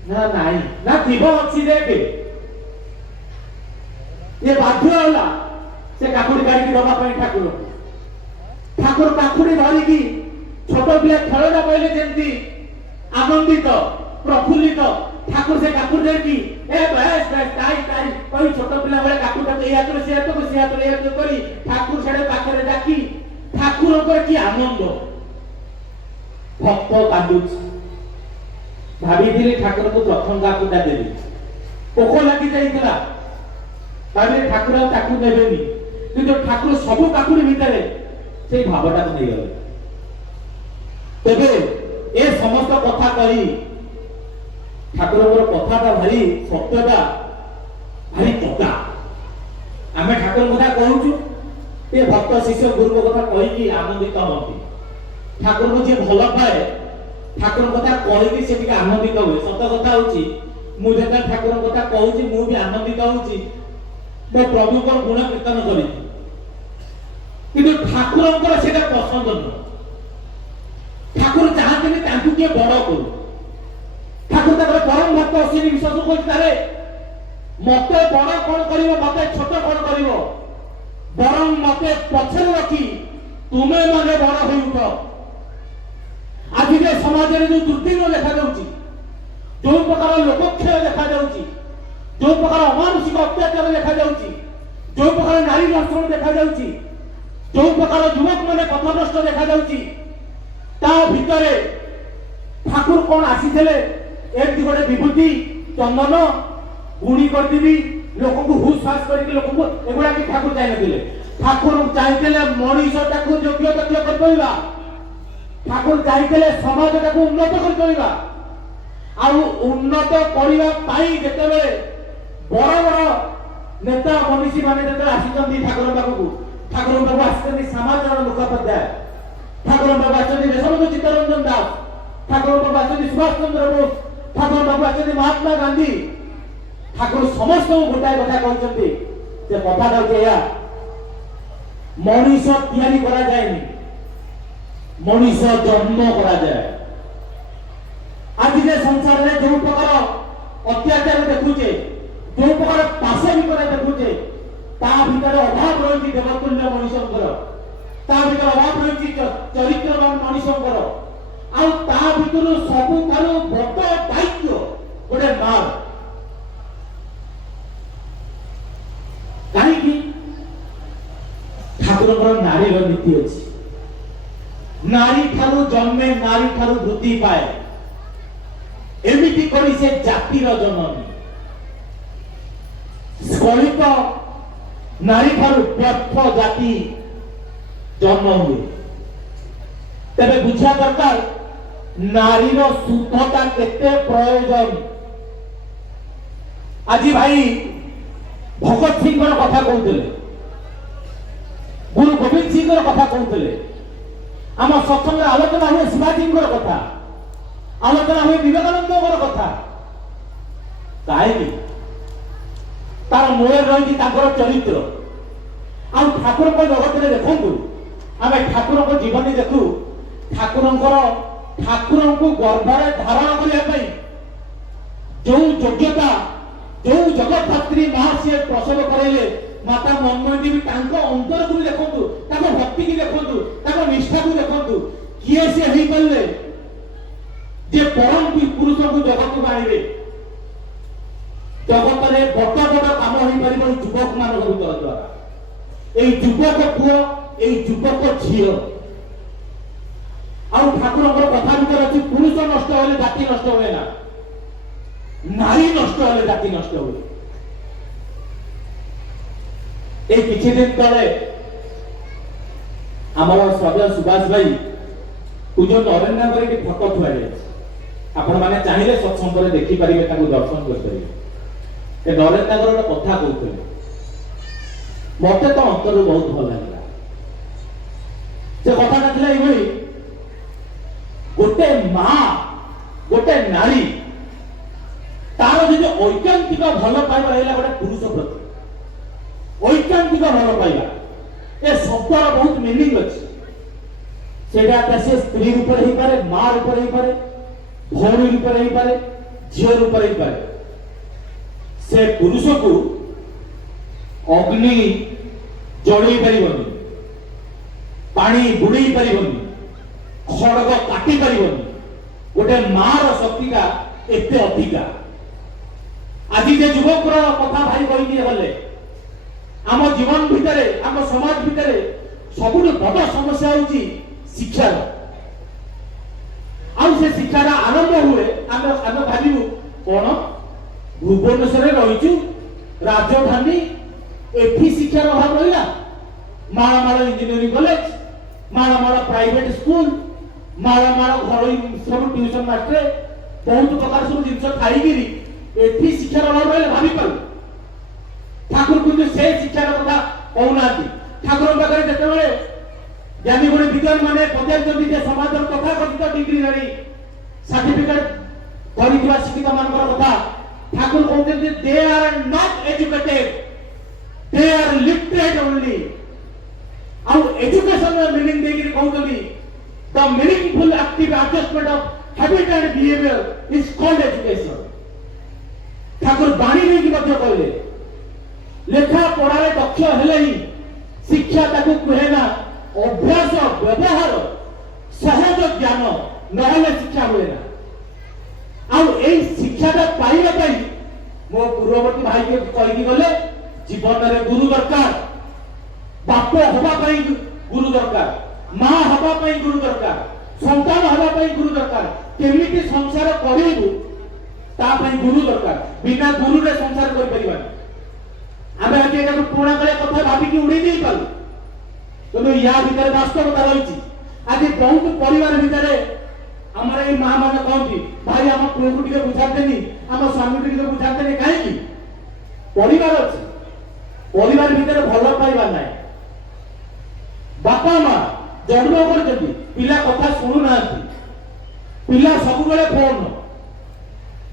ନା ନାହିଁ। ନା ଥିବ, ଅଛି ଦେଖେ। ଇଏ ବାଧ୍ୟ ହେଲା ସେ କାକୁଡି କାଢିକି ଦବା ପାଇଁ ଠାକୁରଙ୍କୁ। ଠାକୁର କାକୁଡି ଧରିକି ଛୋଟ ପିଲା ଖେଳନା ପାଇଲେ ଯେମିତି ଆନନ୍ଦିତ ପ୍ରଫୁଲ୍ଲିତ, ଠାକୁର ସେ କାକୁଡି ଧରିକି ଏ ବେଶ ବେଶ ତାଇ ତାଇ କହି ଛୋଟ ପିଲା ଭଳି କାକୁଡିଟାକୁ ଏଇ ହାତରେ ସେ ହାତକୁ ସେ ହାତରେ ଏ ହାତ କରି ଠାକୁର ସେଠି ପାଖରେ ଡାକି, ଠାକୁରଙ୍କର କି ଆନନ୍ଦ। ଭକ୍ତ କାନ୍ଦୁଛି। ଭାବିଥିଲି ଠାକୁରଙ୍କୁ ପ୍ରଥମ କାକୁଡିଟା ଦେବି, ପୋକ ଲାଗି ଯାଇଥିଲା। ଭାବିଲେ ଠାକୁର ତାକୁ ନେବେନି, କିନ୍ତୁ ଠାକୁର ସବୁ କାକୁଡି ଭିତରେ ସେଇ ଭାବଟାକୁ ନେଇଗଲେ। ତେବେ ଏ ସମସ୍ତ କଥା କହି ଠାକୁରଙ୍କର କଥାଟା ଭାରି ସତ୍ୟଟା ଭାରି କଟା। ଆମେ ଠାକୁରଙ୍କ କଥା କହୁଛୁ, ଏ ଭକ୍ତ ଶିଷ୍ୟ ଗୁରୁଙ୍କ କଥା କହିକି ଆନନ୍ଦିତ ହୁଅନ୍ତି। ଠାକୁରଙ୍କୁ ଯିଏ ଭଲ ପାଏ ଠାକୁରଙ୍କ କଥା କହିକି ସେ ଟିକେ ଆନନ୍ଦିତ ହୁଏ। ସତ କଥା ହଉଛି, ମୁଁ ଯେତେବେଳେ ଠାକୁରଙ୍କ କଥା କହୁଛି ମୁଁ ବି ଆନନ୍ଦିତ ହଉଛି, ମୋ ପ୍ରଭୁଙ୍କର ଗୁଣ କୀର୍ତ୍ତନ କରିଛି। କିନ୍ତୁ ଠାକୁରଙ୍କର ସେଟା ପସନ୍ଦ ନୁହଁ। ଠାକୁର ଚାହାନ୍ତିନି ତାଙ୍କୁ କିଏ ବଡ କରୁ। ଠାକୁର ତାଙ୍କର ପରମ ଭକ୍ତ ଅଶ୍ୱିନୀ ବିଶ୍ୱାସ କରୁଛି, ତାରେ ମତେ ବଡ କଣ କରିବ, ମତେ ଛୋଟ କଣ କରିବ, ବରଂ ମତେ ପଛରେ ରଖି ତୁମେ ମାନେ ବଡ ହେଉଛ। ଆଜି ଯେ ସମାଜରେ ଯୋଉ ଦୁର୍ଦିନ ଦେଖାଯାଉଛି, ଯୋଉ ପ୍ରକାର ଲୋକକ୍ଷୟ ଦେଖାଯାଉଛି, ଯୋଉ ପ୍ରକାର ଅମାନୁଷିକ ଅତ୍ୟାଚାର ଦେଖାଯାଉଛି, ଯୋଉ ପ୍ରକାର ନାରୀ ଧର୍ଷଣ ଦେଖାଯାଉଛି, ଯୋଉ ପ୍ରକାର ଯୁବକ ମାନେ ପଥଭ୍ରଷ୍ଟ ଦେଖାଯାଉଛି, ତା ଭିତରେ ଠାକୁର କଣ ଆସିଥିଲେ ଏମିତି ଗୋଟେ ବିଭୂତି ଚନ୍ଦନ ଗୁଣି କରିଦେବି ଲୋକଙ୍କୁ ହୁସ ହାସ କରିକି ଲୋକଙ୍କୁ, ଏଗୁଡା କି ଠାକୁର ଚାହିଁନଥିଲେ। ଠାକୁର ଚାହିଁଥିଲେ ମଣିଷଟାକୁ ଯୋଗ୍ୟ ଦକ୍ଷ କରିପାରିବା। ଠାକୁର ଚାହିଁଥିଲେ ସମାଜଟାକୁ ଉନ୍ନତ କରିପାରିବା। ଆଉ ଉନ୍ନତ କରିବା ପାଇଁ ଯେତେବେଳେ ବଡ ବଡ ନେତା ମନୀଷୀ ମାନେ ଯେତେବେଳେ ଆସିଛନ୍ତି ଠାକୁର ପାଖକୁ, ଠାକୁରଙ୍କ ପାଖକୁ ଆସିଛନ୍ତି ସମାଜର ମୁଖୋପାଧ୍ୟାୟ, ଠାକୁରଙ୍କ ପାଖକୁ ଆସିଛନ୍ତି ଦେଶବନ୍ଧୁ ଚିତ୍ତରଞ୍ଜନ ଦାସ, ଠାକୁରଙ୍କ ପାଖକୁ ଆସିଛନ୍ତି ସୁଭାଷ ଚନ୍ଦ୍ର ବୋଷ, ଠାକୁରଙ୍କ ପାଖକୁ ଆସିଛନ୍ତି ମହାତ୍ମା ଗାନ୍ଧୀ। ଠାକୁର ସମସ୍ତଙ୍କୁ ଗୋଟାଏ କଥା କହିଛନ୍ତି, ସେ କଥାଟା ହଉଛି ଏଇଆ, ମଣିଷ ତିଆରି କରାଯାଏନି, ମଣିଷ ଜନ୍ମ କରାଯାଏ। ଆଜି ଯେ ସଂସାରରେ ଯୋଉ ପ୍ରକାର ଅତ୍ୟାଚାର ଦେଖୁଛେ, ଯୋଉ ପ୍ରକାର ପାଶ ଭିତରେ ଦେଖୁଛେ, ତା ଭିତରେ ଅଭାବ ରହିଛି ଦେବତୁଲ୍ୟ ମଣିଷଙ୍କର, ତା ଭିତରେ ଅଭାବ ରହିଛି ଚରିତ୍ରବାନ ମଣିଷଙ୍କର। ଆଉ ତା ଭିତରୁ ସବୁଠାରୁ ବଡ ଦାୟିତ୍ୱ ଗୋଟେ ମା। କାହିଁକି? ଠାକୁରଙ୍କର ନାରୀର ନୀତି ଅଛି। ନାରୀ ଠାରୁ ଜନ୍ମେ ନାରୀ ଠାରୁ ବୃଦ୍ଧି ପାଏ, ଏମିତି କରି ସେ ଜାତିର ଜନନୀ। ସହିତ ନାରୀ ଠାରୁ ବ୍ୟର୍ଥ ଜାତି ଜନ୍ମ ହୁଏ। ତେବେ ବୁଝିବା ଦରକାର ନାରୀର ଶୁଦ୍ଧତା କେତେ ପ୍ରୟୋଜନ। ଆଜି ଭାଇ ଭଗତ ସିଂହର କଥା କହୁଥିଲେ, ଗୁରୁ ଗୋବିନ୍ଦ ସିଂହର କଥା କହୁଥିଲେ, ଆମ ସତ୍ସଙ୍ଗରେ ଆଲୋଚନା ହୁଏ ଶିବାଜୀଙ୍କର କଥା, ଆଲୋଚନା ହୁଏ ବିବେକାନନ୍ଦଙ୍କର କଥା। କାହିଁକି? ତାର ମୂଳରେ ରହିଛି ତାଙ୍କର ଚରିତ୍ର। ଆଉ ଠାକୁରଙ୍କ ଜଗତରେ ଦେଖନ୍ତୁ, ଆମେ ଠାକୁରଙ୍କ ଜୀବନୀ ଦେଖୁ, ଠାକୁରଙ୍କୁ ଗର୍ଭରେ ଧାରଣ କରିବା ପାଇଁ ଯୋଉ ଯୋଗ୍ୟତା, ଯୋଉ ଜଗତଧାତ୍ରୀ ମା ସିଏ ପ୍ରସବ କରାଇଲେ, ମାତା ମନ୍ମୟୀ ଦେବୀ ତାଙ୍କ ଅନ୍ତରକୁ ବି ଦେଖନ୍ତୁ, ତାଙ୍କ ଭକ୍ତିକି ଦେଖନ୍ତୁ, ତାଙ୍କ ନିଷ୍ଠାକୁ ଦେଖନ୍ତୁ। କିଏ ସିଏ ହେଇପାରିଲେ ଯେ ପରମ ପୁରୁଷଙ୍କୁ ଜଗତକୁ ଆଣିବେ? ଜଗତରେ ବଡ ବଡ କାମ ହେଇପାରିବ ଏଇ ଯୁବକ ମାନଙ୍କ ଭିତର ଦ୍ୱାରା। ଏଇ ଯୁବକ ପୁଅ, ଏଇ ଯୁବକ ଝିଅ। ଆଉ ଠାକୁରଙ୍କର କଥା ଭିତରେ ଅଛି, ପୁରୁଷ ନଷ୍ଟ ହେଲେ ଜାତି ନଷ୍ଟ ହୁଏ ନା, ନାରୀ ନଷ୍ଟ ହେଲେ ଜାତି ନଷ୍ଟ ହୁଏ। এই କିଛି ଦିନ ତଳେ ଆମର ଶ୍ରଦ୍ଧେୟ ସୁଭାଷ ଭାଇ ପୂଜ୍ୟ ନରେନ୍ଦ୍ରଙ୍କର ଏଠି ଫଟୋ ଥୁଆଯାଇଛି। ଆପଣ ମାନେ ଚାହିଁଲେ ସତ୍ସଙ୍ଗରେ ଦେଖିପାରିବେ, ତାଙ୍କୁ ଦର୍ଶନ କରିପାରିବେ। ଏ ନରେନ୍ଦ୍ରଙ୍କର ଗୋଟେ କଥା କହୁଥିଲେ, ମତେ ତ ଅନ୍ତରରୁ ବହୁତ ଭଲ ଲାଗିଲା। ସେ କଥାଟା ଥିଲା ଏଇଭଳି, ଗୋଟେ ମା, ଗୋଟେ ନାରୀ, ତାର ଯଦି ଐକାନ୍ତିକ ଭଲ ପାଇବା ହେଲା ଗୋଟେ ପୁରୁଷ ପ୍ରତି, ଐକାନ୍ତିକ ଭଲ ପାଇବା, ଏ ଶବ୍ଦର ବହୁତ ମିନିଂ ଅଛି। ସେଟା ସେ ସ୍ତ୍ରୀ ରୂପରେ ହେଇପାରେ, ମା ରୂପରେ ହେଇପାରେ, ଭଉଣୀ ରୂପରେ ହେଇପାରେ, ଝିଅ ରୂପରେ ହେଇପାରେ। ସେ ପୁରୁଷକୁ ଅଗ୍ନି ଜଳେଇ ପାରିବନି, ପାଣି ବୁଡେଇ ପାରିବନି, ଖଡଗ କାଟି ପାରିବନି। ଗୋଟେ ମାର ଶକ୍ତିଟା ଏତେ ଅଧିକା। ଆଜି ଯେ ଯୁବକର କଥା ଭାଇ କହିକି ଗଲେ, ଆମ ଜୀବନ ଭିତରେ, ଆମ ସମାଜ ଭିତରେ ସବୁଠୁ ବଡ ସମସ୍ୟା ହଉଛି ଶିକ୍ଷାର। ଆଉ ସେ ଶିକ୍ଷାଟା ଆରମ୍ଭ ହୁଏ, ଆମେ ଭାବିବୁ କଣ ଭୁବନେଶ୍ୱରରେ ରହିଛୁ, ରାଜଧାନୀ, ଏଠି ଶିକ୍ଷାର ଅଭାବ ରହିଲା। ମାଳ ମାଳ ଇଞ୍ଜିନିୟରିଂ କଲେଜ, ମାଳ ମାଳ ପ୍ରାଇଭେଟ ସ୍କୁଲ, ମାଳ ମାଳ ଘରୋଇ ସବୁ ଟ୍ୟୁସନ ମାଷ୍ଟର, ବହୁତ ପ୍ରକାର ସବୁ ଜିନିଷ ଥାଇକିରି ଏଠି ଶିକ୍ଷାର ଅଭାବ ରହିଲେ ଭାବିପାରୁ। ଠାକୁର କିନ୍ତୁ ସେ ଶିକ୍ଷାର କଥା କହୁନାହାନ୍ତି। ଠାକୁରଙ୍କ ପାଖରେ ଯେତେବେଳେ ଜ୍ଞାନୀ ଗୁଣୀ ବିଦ୍ୱାନ ମାନେ ପଚାରିଛନ୍ତି ଯେ ସମାଜର ତଥାକଥିତ ଡିଗ୍ରୀଧାରୀ ସାର୍ଟିଫିକେଟ ଧରିଥିବା ଶିକ୍ଷିତ ମାନଙ୍କର କଥା, ଠାକୁର କହୁଛନ୍ତି they are not educated, they are literate only. ଆଉ ଏଜୁକେସନ ମିନିଂ ଦେଇକି କହୁଛନ୍ତି the meaningful active adjustment of habit and behaviour is called education. Thakur ବାଣୀ ଦେଇକି ମଧ୍ୟ କହିଲେ, ଲେଖା ପଢାରେ ଦକ୍ଷ ହେଲେ ହିଁ ଶିକ୍ଷା ତାକୁ କୁହେ ନା ଅଭ୍ୟାସ, ବ୍ୟବହାର, ସହଜ ଜ୍ଞାନ ନହେଲେ ଶିକ୍ଷା ହୁଏ ନା। ଆଉ ଏଇ ଶିକ୍ଷାଟା ପାଇବା ପାଇଁ ମୋ ପୂର୍ବବର୍ତ୍ତୀ ଭାଇকে କହିକି ଗଲେ, ଜୀବନରେ ଗୁରୁ ଦରକାର, ବାପ ହେବା ପାଇଁ ଗୁରୁ ଦରକାର, ମା ହେବା ପାଇଁ ଗୁରୁ ଦରକାର, ସନ୍ତାନ ହେବା ପାଇଁ ଗୁରୁ ଦରକାର। କେମିତି ସଂସାର କରିବୁ ତା ପାଇଁ ଗୁରୁ ଦରକାର। ବିନା ଗୁରୁରେ ସଂସାର କରିପାରିବାନି। ଆମେ ଆଜି ଏଟାକୁ ପୁରୁଣା କାଳିଆ କଥା ଭାବିକି ଉଡେଇ ଦେଇ ପାରୁ, କିନ୍ତୁ ୟା ଭିତରେ ବାସ୍ତବତା ରହିଛି। ଆଜି ବହୁତ ପରିବାର ଭିତରେ ଆମର ଏଇ ମା ମାନେ କହନ୍ତି, ଭାଇ ଆମ ପୁଅକୁ ଟିକେ ବୁଝାନ୍ତେନି, ଆମ ସ୍ୱାମୀକୁ ଟିକେ ବୁଝାନ୍ତେନି। କାହିଁକି? ପରିବାର ଅଛି, ପରିବାର ଭିତରେ ଭଲ ପାଇବା ନାହିଁ। ବାପା ମା ଜନ୍ମ କରିଛନ୍ତି, ପିଲା କଥା ଶୁଣୁନାହାନ୍ତି, ପିଲା ସବୁବେଳେ ଫୋନ,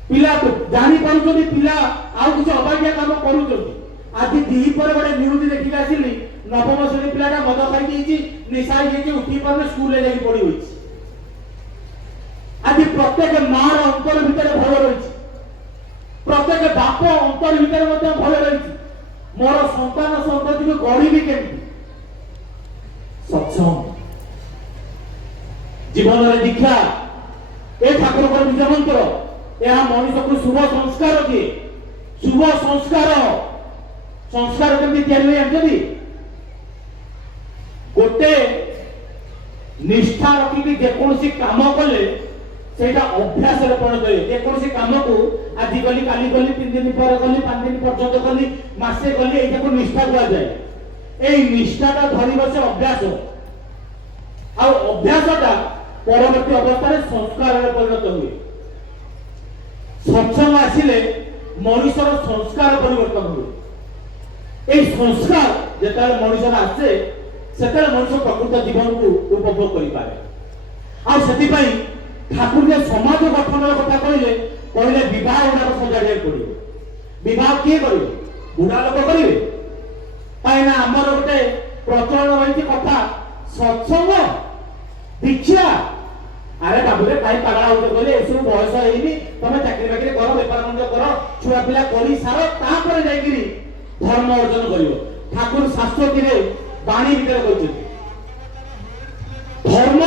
ପିଲା ଜାଣିପାରୁଛନ୍ତି ପିଲା ଆଉ କିଛି ଅବାଗିଆ କାମ କରୁଛନ୍ତି। ଆଜି ଦିହିପରେ ଗୋଟେ ନ୍ୟୁଜ ଦେଖିକି ଆସିଲି, ନବମ ଶ୍ରେଣୀ ପିଲାଟା ମଦ ଖାଇ ଦେଇଛି, ନିଶା ହେଇଯାଇଛି, ଉଠି ପାରୁନି, ସ୍କୁଲରେ ଯାଇକି ପଡି ହୋଇଛି। ଆଜି ପ୍ରତ୍ୟେକ ମାର ଅନ୍ତର ଭିତରେ ଭୟ ରହିଛି, ପ୍ରତ୍ୟେକ ବାପ ଅନ୍ତର ଭିତରେ ମଧ୍ୟ ଭୟ ରହିଛି। ମୋର ସନ୍ତାନ ସନ୍ତତିକୁ ଗଢିବି କେମିତି? ସତ୍ସଙ୍ଗ, ଜୀବନରେ ଦୀକ୍ଷା, ଏ ଠାକୁରଙ୍କର ନିଜ ମନ୍ତ୍ର, ଏହା ମଣିଷକୁ ଶୁଭ ସଂସ୍କାର ଦିଏ। ଶୁଭ ସଂସ୍କାର, ସଂସ୍କାର କେମିତି ତିଆରି ହୁଏ ଜାଣିଛନ୍ତି? ଗୋଟେ ନିଷ୍ଠା ରଖିକି ଯେକୌଣସି କାମ କଲେ ସେଇଟା ଅଭ୍ୟାସରେ ପରିଣତ ହୁଏ। ଯେକୌଣସି କାମକୁ ଆଜି କଲି, କାଲି କଲି, 3 ଦିନ ପରେ କଲି, 5 ଦିନ ପର୍ଯ୍ୟନ୍ତ କଲି, ମାସେ କଲି, ଏଇଟାକୁ ନିଷ୍ଠା କୁହାଯାଏ। এই নিষ্ঠাটা ধরিব সে অভ্যাস, আর অভ্যাসটা পরবর্তী অবস্থায় সংস্কারে পরিণত হুয়ে। সৎসঙ্গ আসিলে মনুষ্যর সংস্কার পরিবর্তন হুয়ে। এই সংস্কার যেতবে মনুষ্যর আসে সেতবে মনুষ্য প্রকৃত জীবনকে উপভোগ করিপারে। আর সেপাই ঠাকুর যে সমাজ গঠনের কথা কহিলে কহিলে বিবাহ গুড়াক সজাড়িয়া পড়বে। বিবাহ কিଏ କରିବେ? ବୁଢା ଲୋକ କରିବେ? କାହିଁକିନା ଆମର ଗୋଟେ ପ୍ରଚଳନ ରହିଛି କଥା, ସତ୍ସଙ୍ଗ ଦୀକ୍ଷା। ଆରେ ବାବୁରେ କାହିଁ ପାଗଳା ହଉଛ କହିଲେ, ଏସବୁ ବୟସ ହେଇନି, ତମେ ଚାକିରି ବାକିରି କର, ବେପାର ବାଣିଜ୍ୟ କର, ଛୁଆ ପିଲା କରି ସାର, ତାପରେ ଯାଇକିରି ଧର୍ମ ଅର୍ଜନ କରିବ। ଠାକୁର ଶାଶ୍ୱତୀରେ ବାଣୀ ଭିତରେ କହିଛନ୍ତି ଧର୍ମ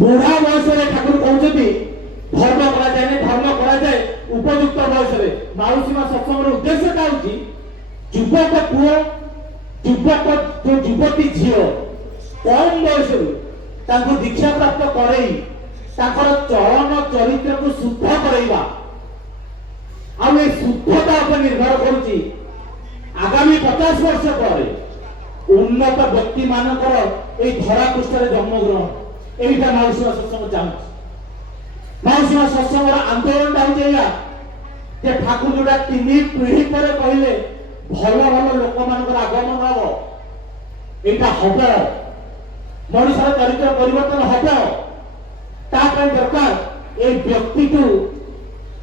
বুড়া বয়সে ঠাকুর কହୁଛନ୍ତି ধর্ম করা যায় না, ধর্ম করা যায় উপযুক্ত বয়সে। মাউসী মা সৎসঙ্গের উদ্দেশ্যটা হচ্ছে যুবক পুଅ, যুবতী ঝିଅ কম বয়সରୁ ତାଙ୍କୁ ଦୀକ୍ଷା ପ୍ରାପ୍ତ କରେଇ ତାଙ୍କର ଚଳନ ଚରିତ୍ରକୁ ଶୁଦ୍ଧ କରେଇବା। ଆଉ ଏ ଶୁଦ୍ଧତା ଉପରେ ନିର୍ଭର କରୁଛି ଆଗାମୀ 50 ବର୍ଷ ପରେ ଉନ୍ନତ ବ୍ୟକ୍ତି ମାନଙ୍କର এই ଧରା ପୃଷ୍ଠରେ ଜନ୍ମଗ୍ରହଣ। এইটা মাউসী মা সৎসঙ্গ চাହୁଛି। মাউসী মা সৎসঙ্গର ଆନ୍ଦୋଳନଟା ହଉଛି ଏଇଆ ଯେ ଠାକୁର ଯୋଉଟା 3 ପିଢ଼ି ପରେ କହିଲେ ଭଲ ଭଲ ଲୋକମାନଙ୍କର ଆଗମନ ହବ, এইটা ହବ। ମଣିଷର ଚରିତ୍ର ପରିବର୍ତ୍ତନ ହବ। ତା ପାଇଁ ଦରକାର এই ବ୍ୟକ୍ତିକୁ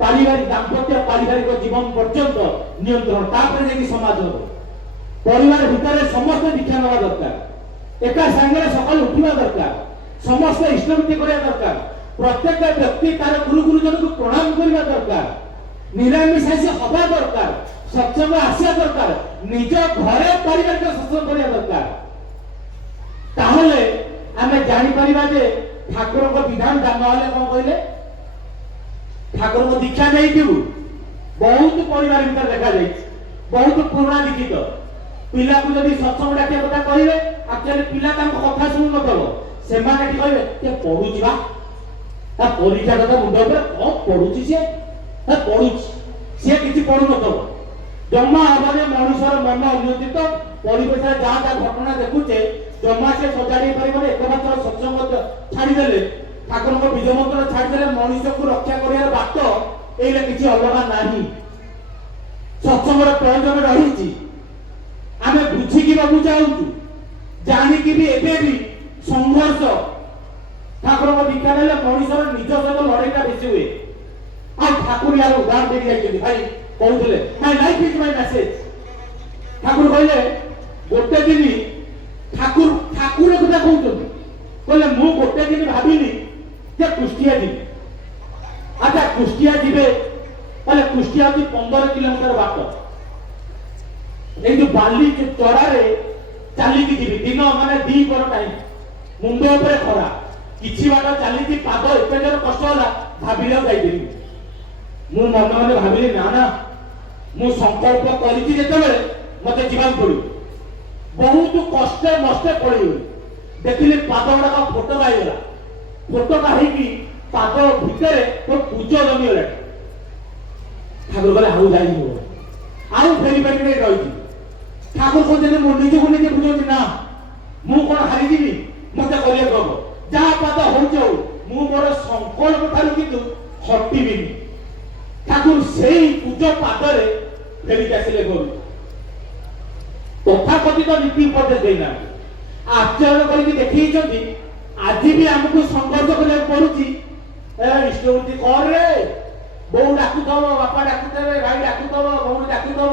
ପାରିବାରିକ ଦାମ୍ପତ୍ୟ ପାରିବାରିକ ଜୀବନ ପର୍ଯ୍ୟନ୍ତ ନିୟନ୍ତ୍ରଣ, ତାପରେ ଯାଇକି ସମାଜ ହବ। ପରିବାର ଭିତରେ ସମସ୍ତେ ଦୀକ୍ଷା ନେବା ଦରକାର, ଏକା ସାଙ୍ଗରେ ସକାଳୁ ଉଠିବା ଦରକାର, ସମସ୍ତେ ଇଷ୍ଟବୃତ୍ତି କରିବା ଦରକାର, ପ୍ରତ୍ୟେକ ବ୍ୟକ୍ତି ତାର ଗୁରୁଜନକୁ ପ୍ରଣାମ କରିବା ଦରକାର, ନିରାମିଷାଶୀ ହବା ଦରକାର, ସତ୍ସଙ୍ଗ ଆସିବା ଦରକାର, ନିଜ ଘରେ ପାରିବାରିକ ସତ୍ସଙ୍ଗ କରିବା ଦରକାର। ତାହେଲେ ଆମେ ଜାଣିପାରିବା ଯେ ଠାକୁରଙ୍କ ବିଧାନ ଜାନ ହେଲେ କଣ କହିଲେ, ଠାକୁରଙ୍କ ଦୀକ୍ଷା ନେଇଥିବୁ। ବହୁତ ପରିବାର ଭିତରେ ଦେଖାଯାଇଛି, ବହୁତ ପୁରୁଣା ଦୀକ୍ଷିତ ପିଲାକୁ ଯଦି ସତ୍ସଙ୍ଗ ଡାକିବା କଥା କହିବେ, ଆକ୍ଚୁଆଲି ପିଲା ତାଙ୍କ କଥା ଶୁଣୁନଥିବ, ସେମାନେ ଏଠି କହିବେ ସେ ପଢୁଛି ବା, ତା ପରୀକ୍ଷା କଥା ମୁଣ୍ଡ ଉପରେ, କଣ ପଢୁଛି ସିଏ, ପଢୁଛି, ସିଏ କିଛି ପଢୁନଥିବ। ଜମା ହବନି ମଣିଷର ମନ ଅନିୟନ୍ତ୍ରିତ ପରିବେଶରେ ଯାହା ଯାହା ଘଟଣା ଦେଖୁଛେ ଜମା ସେ ସଜାଡି ପାରିବନି। ଏକମାତ୍ର ସତ୍ସଙ୍ଗ ଛାଡିଦେଲେ, ଠାକୁରଙ୍କ ବୀଜ ମନ୍ତ୍ର ଛାଡିଦେଲେ ମଣିଷକୁ ରକ୍ଷା କରିବାର ବାଟ ଏଇଟା କିଛି ଅଲଗା ନାହିଁ। ସତ୍ସଙ୍ଗର ପ୍ରয়োଜନ ରହିଛି। ଆମେ ବୁଝିକି ବାବୁ ଚାହୁଁଛୁ, ଜାଣିକି ବି ଏବେ ବି ସଂଘର୍ଷ। ଠାକୁରଙ୍କ ଦୀକ୍ଷା ନେଲେ ମଣିଷର ନିଜ ସହିତ ଲଢେଇଟା ବେଶୀ ହୁଏ। ଆଉ ଠାକୁର ୟାର ଉଦାହରଣ ଦେଇକି ଯାଇଛନ୍ତି। ଭାଇ କହୁଥିଲେ ମାଇ ଲାଇଫ ଇଜ ମାଇ ମେସେଜ। ଠାକୁର କହିଲେ ଗୋଟେ ଦିନ ଠାକୁର କଥା କହୁଛନ୍ତି, କହିଲେ ମୁଁ ଗୋଟେ ଦିନ ଭାବିଲି ଯେ କୁଷ୍ଟିଆ ଯିବି। ଆଚ୍ଛା କୁଷ୍ଟିଆ ଯିବେ, କହିଲେ କୁଷ୍ଟିଆ ହଉଛି 15 କିଲୋମିଟର ବାଟ। এই যে বালি চড়ারে চালিকি ଯିବି, ଦିନ ମାନେ 2 ପର ଟାଇମ, ମୁଣ୍ଡ ଉପରେ ଖରା, କିଛି ବାଟ ଚାଲିଛି, ପାଦ ଏତେ ଜୋର କଷ୍ଟ ହେଲା ଭାବିଲେ ଆଉ ଯାଇପାରିବି। ମୁଁ ମନେ ମନେ ଭାବିଲି ନା ନା, ମୁଁ ସଂକଳ୍ପ କରିଛି ଯେତେବେଳେ ମତେ ଯିବାକୁ ପଡିବ। ବହୁତ କଷ୍ଟେ ମଷ୍ଟେ ପଡିଗଲି, ଦେଖିଲି ପାଦ ଗୁଡାକ ଫୋଟକା ହେଇଗଲା। ଫୋଟକା ହେଇକି ପାଦ ଭିତରେ ପୂଜ ଜମିଗଲା। ଠାକୁର କହିଲେ ଆଉ ଯାଇନି, ଆଉ ଫେରି ପାରିବି ରହିଛି। ଠାକୁର କହୁଛନ୍ତି ମୁଁ ନିଜକୁ ନିଜେ ବୁଝଉଛି ନା, ମୁଁ କଣ ହାରିଯିବି, ମତେ କରିବାକୁ ହବ, ଯାହା ପାଦ ହଉଛି ହଉ, ମୁଁ ମୋର ସଂକଳ୍ପ ଠାରୁ କିନ୍ତୁ ହଟିବିନି। ଠାକୁର ସେଇ ପୂଜ ପାଦରେ ଫେରିକି ଆସିଲେ ଘରୁ। ତଥାକଥିତ ନୀତି ଉପଦେଶ ଦେଇନାହାନ୍ତି, ଆଚରଣ କରିକି ଦେଖେଇଛନ୍ତି। ଆଜି ବି ଆମକୁ ସଂଘର୍ଷ କରିବାକୁ ପଡୁଛି। ଇଷ୍ଟବୃତ୍ତି କରେ, ବୋଉ ଡାକୁଥବ, ବାପା ଡାକୁଥିବେ, ଭାଇ ଡାକୁଥବ, ଭଉଣୀ ଡାକୁଥବ,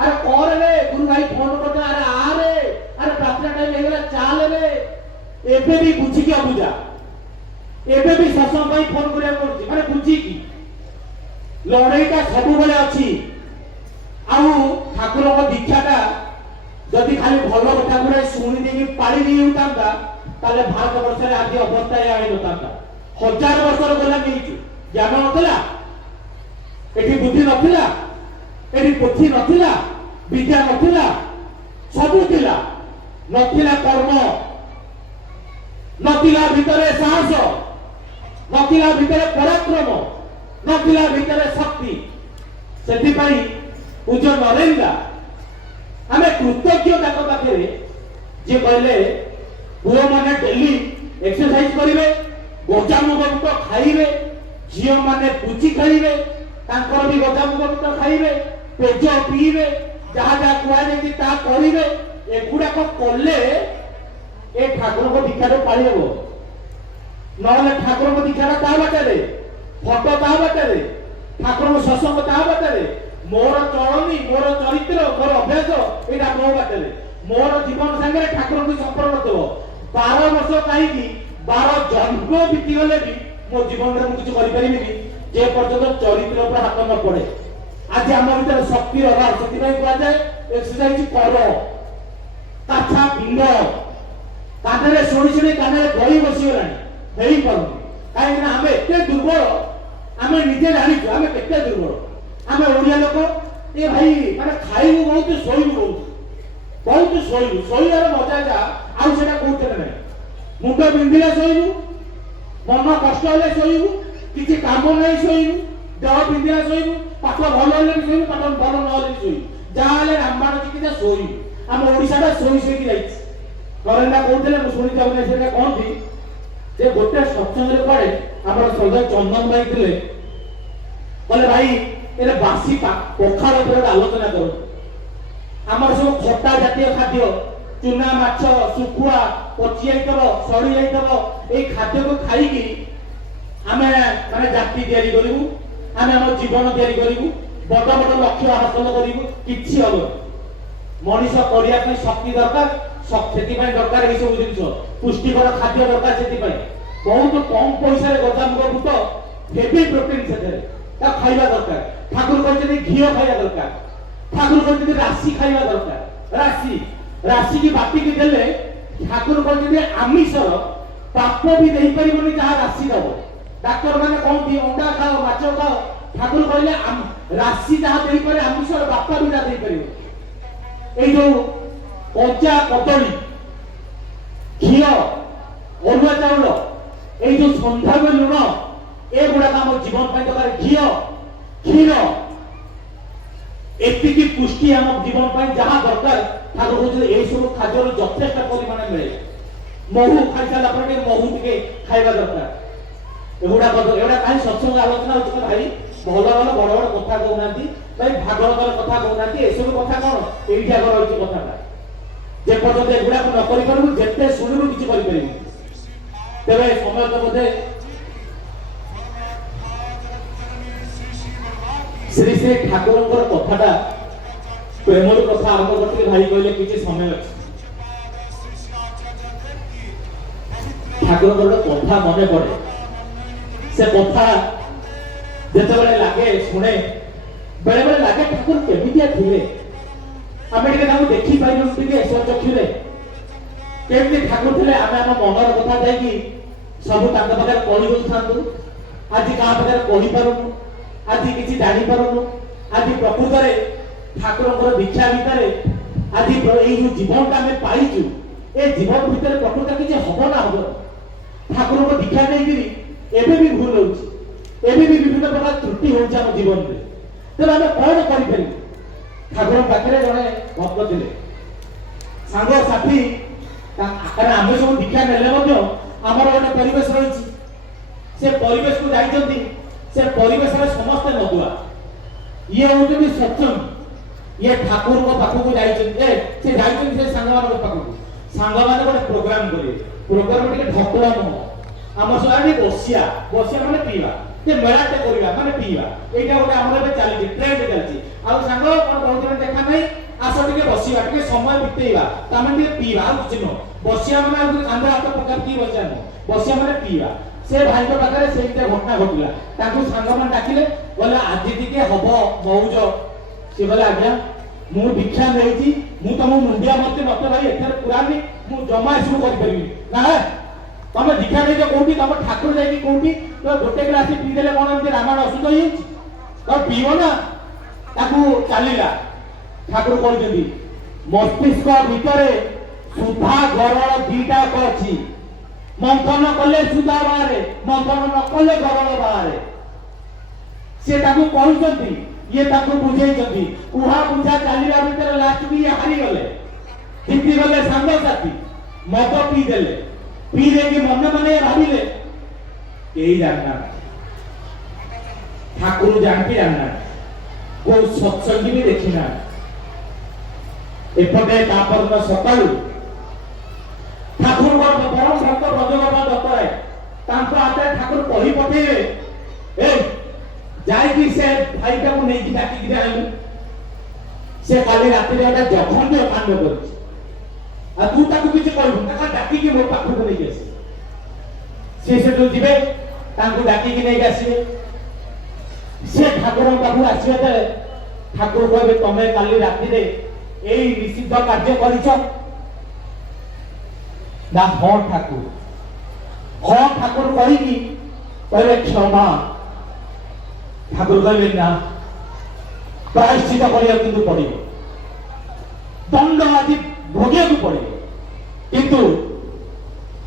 ଆରେ କରେ ରେ, ଗୁରୁ ଭାଇ ଫୋନ କରୁଛ, ଆରେ ଆରେ, ଆରେ ପ୍ରାର୍ଥନା ଟାଇମ ହେଇଗଲା ଚାଲେ ରେ। ଏବେ ବି ବୁଝିକି ଅବୁଝା, ଏବେ ବି ସତ୍ସଙ୍ଗ ପାଇଁ ଫୋନ କରିବାକୁ ପଡୁଛି, ମାନେ ବୁଝିକି। ଲଢେଇଟା ସବୁବେଳେ ଅଛି। ଆଉ ଠାକୁରଙ୍କ ଦୀକ୍ଷାଟା ଯଦି ଖାଲି ଭଲ କଥା ଗୁଡା ଶୁଣି ଦେଇକି ପାଳି ଦେଇଥାନ୍ତା, ତାହେଲେ ଭାରତ ବର୍ଷରେ ଆଜି ଅବସ୍ଥା ଏହା ହେଇନଥାନ୍ତା। 1000 ବର୍ଷର ଗଲା ନେଇଛୁ, ଜ୍ଞାନ ନଥିଲା, ଏଠି ବୁଦ୍ଧି ନଥିଲା, ଏଠି ପୋଥି ନଥିଲା, ବିଦ୍ୟା ନଥିଲା, ସବୁ ଥିଲା, ନଥିଲା କର୍ମ, ନଥିଲା ଭିତରେ ସାହସ, ନଥିଲା ଭିତରେ ପରାକ୍ରମ, ନଥିଲା ଭିତରେ ଶକ୍ତି। ସେଥିପାଇଁ ପୂଜ୍ୟ ନରେନ୍ଦ୍ର ଆମେ କୃତଜ୍ଞ ତାଙ୍କ ପାଖରେ, ଯିଏ କହିଲେ ପୁଅମାନେ ଡେଲି ଏକ୍ସରସାଇଜ କରିବେ, ଗଜାମୁଗ ବୁଟ ଖାଇବେ, ଝିଅମାନେ ପୁଚି ଖେଳିବେ, ତାଙ୍କର ବି ଗଜାମୁଗ ବୁଟ ଖାଇବେ, ପେଜ ପିଇବେ, ଯାହା ଯାହା କୁହାଯାଇଛି ତାହା କରିବେ। ଏଗୁଡାକ କଲେ ଏ ଠାକୁରଙ୍କ ଦୀକ୍ଷାରେ ପାଳି ହେବ। ନହେଲେ ଠାକୁରଙ୍କ ଦୀକ୍ଷାଟା ତା ବାଟରେ, ଫଟୋ ତା ବାଟରେ, ଠାକୁରଙ୍କ ସତ୍ସଙ୍ଗ ତା ବାଟରେ, ମୋର ଚଳନି, ମୋର ଚରିତ୍ର, ମୋର ଅଭ୍ୟାସ ଏଇଟା ମୋ ବାଟରେ। ମୋର ଜୀବନ ସାଙ୍ଗରେ ଠାକୁରଙ୍କୁ ସମ୍ପର୍କ ଥିବ। 12 ବର୍ଷ କାହିଁକି 12 ଜନ୍ମ ବିତିଗଲେ ବି ମୋ ଜୀବନରେ ମୁଁ କିଛି କରିପାରିବିନି ଯେ ପର୍ଯ୍ୟନ୍ତ ଚରିତ୍ର ଉପରେ ହାତ ନ ପଡେ। ଆଜି ଆମ ଭିତରେ ଶକ୍ତିର ଅଭାବ, ସେଥିପାଇଁ କୁହାଯାଏ ଏକ୍ସରସାଇଜ କର। କାଛା ପିଣ୍ଡ କାନରେ ଶୁଣି ଶୁଣି କାନରେ ଗଳି ବସିଗଲାଣି, ହେଇପାରୁନି। କାହିଁକି ନା ଆମେ ଏତେ ଦୁର୍ବଳ, ଆମେ ନିଜେ ଜାଣିଛୁ ଆମେ କେତେ ଦୁର୍ବଳ। ଆମେ ଓଡିଆ ଲୋକ ଏ ଭାଇ ମାନେ ଖାଇବୁ ବହୁତ, ଶୋଇବୁ ବହୁତ, ବହୁତ ଶୋଇବୁ। ଶୋଇବାର ମଜା ଯାହା ଆଉ ସେଟା କୋଉଥିରେ ନାହିଁ। ମୁଣ୍ଡ ବିନ୍ଧିଲେ ଶୋଇବୁ, ମନ କଷ୍ଟ ହେଲେ ଶୋଇବୁ, କିଛି କାମ ନାହିଁ ଶୋଇବୁ, ଦେହ ବିନ୍ଧିଲେ ଶୋଇବୁ, ପାଠ ଭଲ ହେଲେ ବି ଶୋଇବୁ, ପାଠ ଭଲ ନହେଲେ ବି ଶୋଇବୁ, ଯାହା ହେଲେ ରାମବାଣ ଚିକିତ୍ସା ଶୋଇବୁ। ଆମ ଓଡିଶାଟା ଶୋଇ ଶୋଇକି ଯାଇଛି। ନରେନ୍ଦ୍ର କହୁଥିଲେ, ମୁଁ ଶୁଣି ଯାଉନି, ସେଟା କହନ୍ତି ଯେ ଗୋଟେ ସତ୍ସଙ୍ଗରେ ପଡେ ଆମର ସ୍ୱର୍ଗତ ଚନ୍ଦନ ଭାଇ ଥିଲେ, କହିଲେ ଭାଇ ଏରେ ବାସି ପଖାଳ ଉପରେ ଆଲୋଚନା କରୁ। ଆମର ସବୁ ଖଟା ଜାତୀୟ ଖାଦ୍ୟ, ଚୁନା ମାଛ, ଶୁଖୁଆ ପଚି ଯାଇଥିବ, ସଢି ଯାଇଥିବ, ଏଇ ଖାଦ୍ୟକୁ ଖାଇକି ଆମେ ମାନେ ଜାତି ତିଆରି କରିବୁ, ଆମେ ଆମ ଜୀବନ ତିଆରି କରିବୁ, ବଡ ବଡ ଲକ୍ଷ୍ୟ ହାସଲ କରିବୁ, କିଛି ହବନି। ମଣିଷ କରିବା ପାଇଁ ଶକ୍ତି ଦରକାର, ସେଥିପାଇଁ ଦରକାର ଏଇ ସବୁ ଜିନିଷ, ପୁଷ୍ଟିକର ଖାଦ୍ୟ ଦରକାର। ସେଥିପାଇଁ ବହୁତ କମ ପଇସାରେ ଗଜାମୁଗ ବୁଟ, ହେଭି ପ୍ରୋଟିନ ସେଥିରେ, ତାକୁ ଖାଇବା ଦରକାର। ଠାକୁର କହିଛନ୍ତି ଘିଅ ଖାଇବା ଦରକାର, ଠାକୁର କହିଛନ୍ତି ରାଶି ଖାଇବା ଦରକାର। ରାଶିକି ବାଟିକି ଦେଲେ ଠାକୁର କହିଛନ୍ତି ଆମିଷର ପାପ ବି ଦେଇପାରିବନି ଯାହା ରାଶି ଦବ। ଡାକ୍ତର ମାନେ କହନ୍ତି ଅଣ୍ଡା ଖାଅ, ମାଛ ଖାଅ, ଠାକୁର କହିଲେ ରାଶି ଯାହା ଦେଇପାରେ ଆମିଷର ବାପା ବି ଯାହା ଦେଇପାରିବ। ଏଇ ଯୋଉ କଞ୍ଚା କଦଳୀ, ଘିଅ, ଅରୁଆ ଚାଉଳ, ଏଇ ଯୋଉ ସନ୍ଧ୍ୟାବେଳେ ଲୁଣ, ଏଗୁଡାକ ଆମ ଜୀବନ ପାଇଁ ଦରକାର। ଘିଅ, କ୍ଷୀର, ଏତିକି ପୁଷ୍ଟି ଆମ ଜୀବନ ପାଇଁ ଯାହା ଦରକାର। ଠାକୁର କହୁଛନ୍ତି ଏଇ ସବୁ ଖାଦ୍ୟରୁ ଯଥେଷ୍ଟ ପରିମାଣରେ ମିଳେ। ମହୁ ଖାଇସାରିଲା ପରେ ଟିକେ ମହୁ ଟିକେ ଖାଇବା ଦରକାର। ଏଗୁଡା କାହିଁ ସତ୍ସଙ୍ଗ ଆଲୋଚନା ହଉଛି ଭାଇ? ଭଲ ଭଲ ବଡ ବଡ କଥା କହୁନାହାନ୍ତି ଭାଇ, ଭାଗବତର କଥା କହୁନାହାନ୍ତି। ଏସବୁ କଥା କଣ ଏଇଠି ଆଗ ରହିଛି କଥାଟା। ଯେ ପର୍ଯ୍ୟନ୍ତ ଏଗୁଡାକୁ ନ କରିପାରିବୁ, ଯେତେ ଶୁଣିବୁ କିଛି କରିପାରିବୁ। ତେବେ ସମୟ ତ ବୋଧେ ଶ୍ରୀ ଶ୍ରୀ ଠାକୁରଙ୍କର କଥାଟା ପ୍ରେମର କଥା ଆରମ୍ଭ କରିଥିଲେ। ଭାଇ କହିଲେ କିଛି ସମୟ ଅଛି, ଠାକୁରଙ୍କର କଥା ମନେ ପଡେ। ସେ କଥା ଯେତେବେଳେ ଲାଗେ ଶୁଣେ, ବେଳେ ବେଳେ ଲାଗେ ଠାକୁର କେମିତିଆ ଥିଲେ, ଆମେ ଟିକେ ତାଙ୍କୁ ଦେଖିପାରିଲୁ ଟିକେ ସ୍ୱଚକ୍ଷୁରେ। କେମିତି ଠାକୁର ଥିଲେ, ଆମେ ଆମ ମନର କଥା ଯାଇକି ସବୁ ତାଙ୍କ ପାଖରେ କହି ଦଉଥାନ୍ତୁ। ଆଜି କାହା ପାଖରେ କହିପାରୁନୁ, ଆଜି କିଛି ଜାଣିପାରୁନୁ। ଆଜି ପ୍ରକୃତରେ ଠାକୁରଙ୍କର ଦୀକ୍ଷା ଭିତରେ ଆଜି ଏଇ ଯୋଉ ଜୀବନଟା ଆମେ ପାଇଛୁ, ଏ ଜୀବନ ଭିତରେ ପ୍ରକୃତ କିଛି ହବ ନା ହବ? ଠାକୁରଙ୍କ ଦୀକ୍ଷା ନେଇକିରି ଏବେ ବି ଭୁଲ ହଉଛି, ଏବେ ବି ବିଭିନ୍ନ ପ୍ରକାର ତ୍ରୁଟି ହଉଛି ଆମ ଜୀବନରେ। ତେଣୁ ଆମେ କଣ କରିପାରିବୁ? ଠାକୁରଙ୍କ ପାଖରେ ଜଣେ ଭକ୍ତ ଥିଲେ, ସାଙ୍ଗସାଥି, କାରଣ ଆମେ ସବୁ ଦୀକ୍ଷା ନେଲେ ମଧ୍ୟ ଆମର ଗୋଟେ ପରିବେଶ ରହିଛି। ସେ ପରିବେଶକୁ ଯାଇଛନ୍ତି, ସେ ପରିବେଶରେ ସମସ୍ତେ ନଦୁଆ। ଇଏ ହଉଛନ୍ତି ସତ୍ସଙ୍ଗ, ଇଏ ଠାକୁରଙ୍କ ପାଖକୁ ଯାଇଛନ୍ତି। ସେ ଯାଇଛନ୍ତି ସେ ସାଙ୍ଗମାନଙ୍କ ପାଖକୁ, ସାଙ୍ଗମାନେ ଗୋଟେ ପ୍ରୋଗ୍ରାମ କରିବେ। ପ୍ରୋଗ୍ରାମ ଟିକେ ଢକଲା ନୁହଁ, ଆମ ସହ ଟିକେ ବସିଆ ମାନେ ପିଇବା, ଟିକେ ମେଳାଟେ କରିବା ମାନେ ପିଇବା। ଏଇଟା ଗୋଟେ ଆମର ଏବେ ଚାଲିଛି, ଟ୍ରେଣ୍ଡ ଚାଲିଛି। ଆଉ ସାଙ୍ଗ କଣ ବହୁତ ଦିନ ଦେଖା ନାହିଁ, ଆସ ଟିକେ ବସିବା, ଟିକେ ସମୟ ବିତେଇବା, ତାମାନେ ଟିକେ ପିଇବା, ଆଉ କିଛି ନୁହଁ। ବସିବା ମାନେ ଆଉ କାନ୍ଦ ହାତ ପକାଇ ବସିବା ନୁହଁ, ବସିବା ମାନେ ପିଇବା। ସେ ଭାଇଙ୍କ ପାଖରେ ସେଇଟା ଘଟଣା ଘଟିଲା। ତାଙ୍କୁ ସାଙ୍ଗମାନେ ଡାକିଲେ, କହିଲେ ଆଜି ଟିକେ ହବ ମଉଜ। ସେ କହିଲେ ଆଜ୍ଞା ମୁଁ ଦୀକ୍ଷା ନେଇଛି, ମୁଁ ତମ ମୁଣ୍ଡିଆ ମତେ ଭାଇ ଏଠାରେ ପୁରାନି, ମୁଁ ଜମା ଏସବୁ କରିପାରିବି ନା। ତମେ ଦୀକ୍ଷା ନେଇଛ କୋଉଠି? ତମ ଠାକୁର ଯାଇକି କୋଉଠି? ଗୋଟେ ଗ୍ଲାସ ପିଇଦେଲେ କଣ ଏମିତି ରାମାୟଣ ଅଶୁଦ୍ଧ ହେଇଯାଇଛି? ତମେ ପିଇବ ନା। ତାକୁ ଚାଲିଲା। ଠାକୁର କହିଛନ୍ତି मस्तिष्क भितर सुधा गरल दीटा अच्छी मंथन कले सुधा बाहर मंथन न कले गरल बाहर से कहते ये बुझे उहा बुझा चलवा भितर लास्ट भी हारी गले जीति गले सांगसाथी मद पीदेले पी देकी मन मन भाविले यही जानना ठाकुर जानती जानना को सत्संगी भी देखिना एपटे तापर सकाळू ठाकुर परम भक्त ब्रजगोपाल दत्त है तांको आते ठाकुर कही पठेइबे ए जाई कि से भाईटा को नहीं डाकी कि आइलु से काली रात रे एटा जखन दे कांड करछि आ तू ताको किछ कहबु ताका डाकी कि मो पाखु को नहीं आसी से तो जिबे तांको डाकी कि नहीं आसीबे से ठाकुर पाखु आसीबे त ठाकुर कहबे तमे काली रात रे एई निषिद्ध कार्य करिछ ना हाँ ठाकुर कही कहले क्षमा ठाकुर कहले ना प्रायश्चित करिया किंतु पड़िबो दंड आज भोगिया को पड़िबो किंतु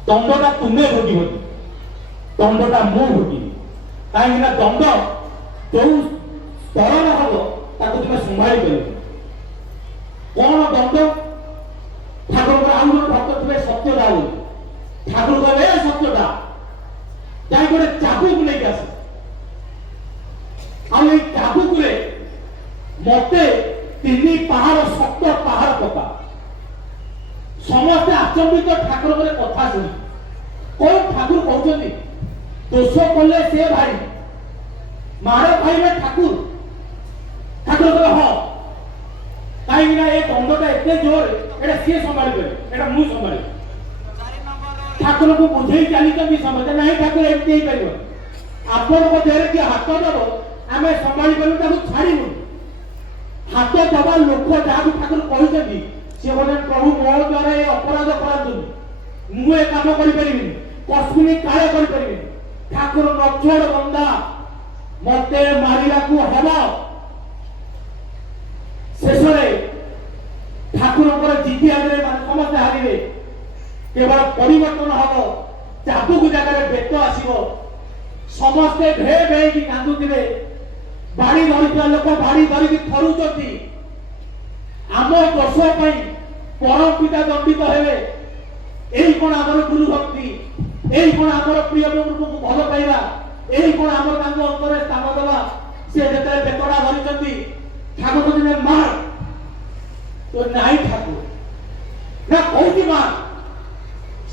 दंडटा तुमे भोगिबो दंडटा मु भोगिबी काहे ना दंड जो स्तर हबो ताको तुमे संभाळी परिबो कौन दंड ठाकुर को आउ भक्त थे सत्यटा बोली ठाकुर कहले सत्यटा जाई गोटे चाबुक नहीं आस आ चाबुक रे मते 3 पहाड़ सत्य पहाड़ पका समस्त आचंबित ठाकुर को कथा सुनी कौन ठाकुर कहते दोष कले से भाई मार खाइबे ठाकुर ठाकुर कहले हाँ कहीं ना ये दंडटा एते जोर एटा सी संभाली करे एटा मु संभाली ठाकुर को बुझेई चली भी समझे नहीं ठाकुर एमती ही परिबो आपन को देरे कि हाथ दबो आमे संभाली करू ताको छाड़ीनु हाथ दबा लोक जादू ठाकुर कहउछथि से बोले प्रभु मो द्वारा ए अपराध करादुनी मु ए काम करि परिबिनी कस्मिनी काळे करि परिबिनी ठाकुर नछोड़ बंदा मते मारिला को हबो शेषरे ठाकुर जीति आगे समस्त हारे केवल परिवर्तन हम चाबुक जगह बेत आसो समस्ते भे भे कि कांदुवे बाड़ी धरी लोक बाड़ी धरिकी थरुचंती आम दोष परम पिता दंडित हेबे एई कोन आमर गुरु भक्ति एई कोन आमर प्रिय को भल पाइबा एई कोन आमर तांको अंतरे स्थान देवा से जेते बेतडा धरिचंती ठाकुर कहते मार तो नाई ठाकुर ना कौटी मार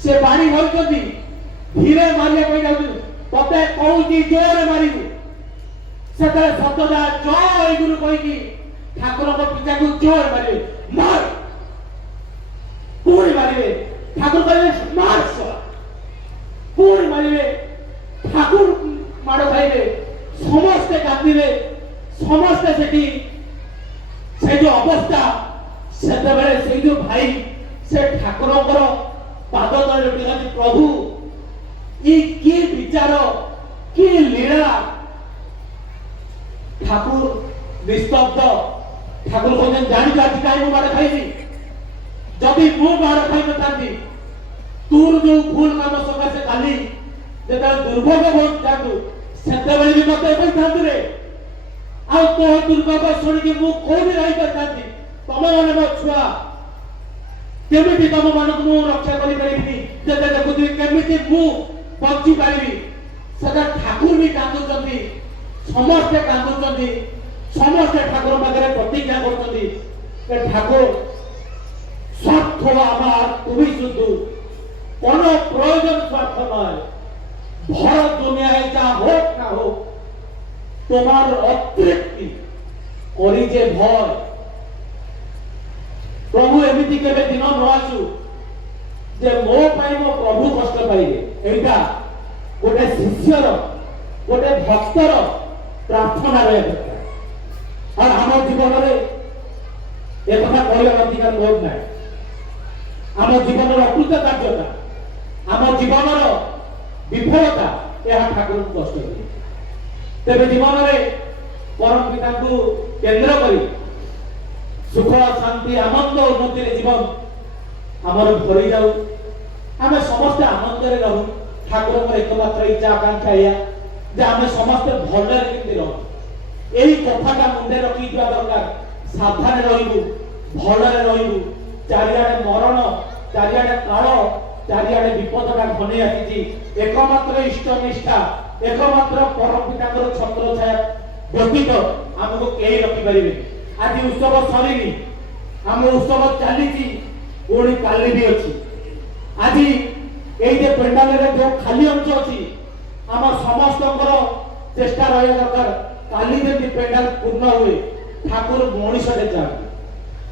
से बाड़ी धरती धीरे मारे कही जाऊँ तते कौटी जोरे मारू से सतदा जय गुरु कही ठाकुर को पिता को जोर मारे मार पूरी मारे ठाकुर कहे मार पूरी मारे ठाकुर माड़ खाइबे समस्ते कांदिबे समस्ते सेठी से जो अवस्था से जो भाई से ठाकुर पाद तले प्रभु ये कि विचार कि लीला ठाकुर निस्तब्ध ठाकुर कहते जानी आज कहीं माड़ खाइबी जदि मु माड़ खाई न था तोर जो भूल काम सकाशे काली जेता दुर्भोग बहुत जातु सेते बेले भी मते कहि थांतु रे आ तो दुर्भोग सुन के मु कोनी रही करथांती तम माने मो छुआ केमिति तम मानक मु रक्षा करि परिबी जेते देखुथि केमिति मु बंची पारिबी सदा ठाकुर भी कांदुचंती समस्त कांदुचंती समस्त ठाकुर पाखरे प्रतिज्ञा करचंती के ठाकुर स्वार्थ आमार तुमी शुद्धु कोनो प्रयोजन स्वार्थ नय भर दुनिया जा हो ना हो তোমার অতৃপ্তি করি যে ভয় প্রভু এমিতি কেবে দিন ন আসু যে মো পাই মো প্রভু কষ্ট পাইবে এইটা গোটে শিষ্যর গোটে ভক্তর প্রার্থনা রয়ে থাকে আর আমার জীবନରେ এ কথা কইবার অধিকার মোর নাই আমার জীবনের অকৃতকার্যতা আমার জীবনের विफलता यह ठाकुर कष्ट दिए तेरे जीवन में परम पिता को केंद्र करी सुख शांति आनंद उन्नति जीवन आमर भरी जाऊ आम समस्ते आनंद रहू ठाकुर एकमात्र इच्छा आकांक्षा या जे आम समस्ते भले केमती रहू यही कथाटा मुंडे रखी दरकार सावधान रही भलरे रही चारिआडे मरण चारिआडे काल चारिआडे विपदटा घनी आसी एकमात्र इष्ट निष्ठा एकमात्र परम पिता छत्र छाया व्यतीत आमको कई रखिपारे आज उत्सव सरीनी आम उत्सव चली पुणी काली भी अच्छी आज ये पेंडाल जो खाली अंश अच्छी आम समस्त चेष्टा रहा दरकार काली जमी पेंडाल पूर्ण हुए ठाकुर मनीष जाती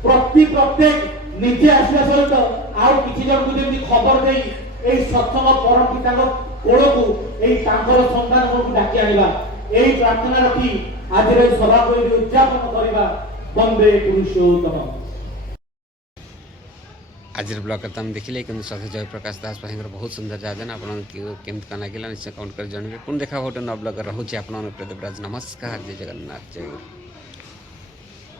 प्रत्येक निजे आसवा सहित आउ किसी जन को जमी खबर दे सत्संग परम पिता कोड़ को संतान को डाकी आनिबा यही प्रार्थना रखी आज सभा को उद्यापन करवा वंदे पुरुषोत्तम। आज ब्लॉग करता हम देखिले कि सत्य जयप्रकाश दास भाई बहुत सुंदर जाजन आप केमती कन लगे निश्चय कमेंट कर जानवे पुणी देखा गोटे न ब्लॉग रोचे आप देवराज नमस्कार जय जगन्नाथ जय गुरु।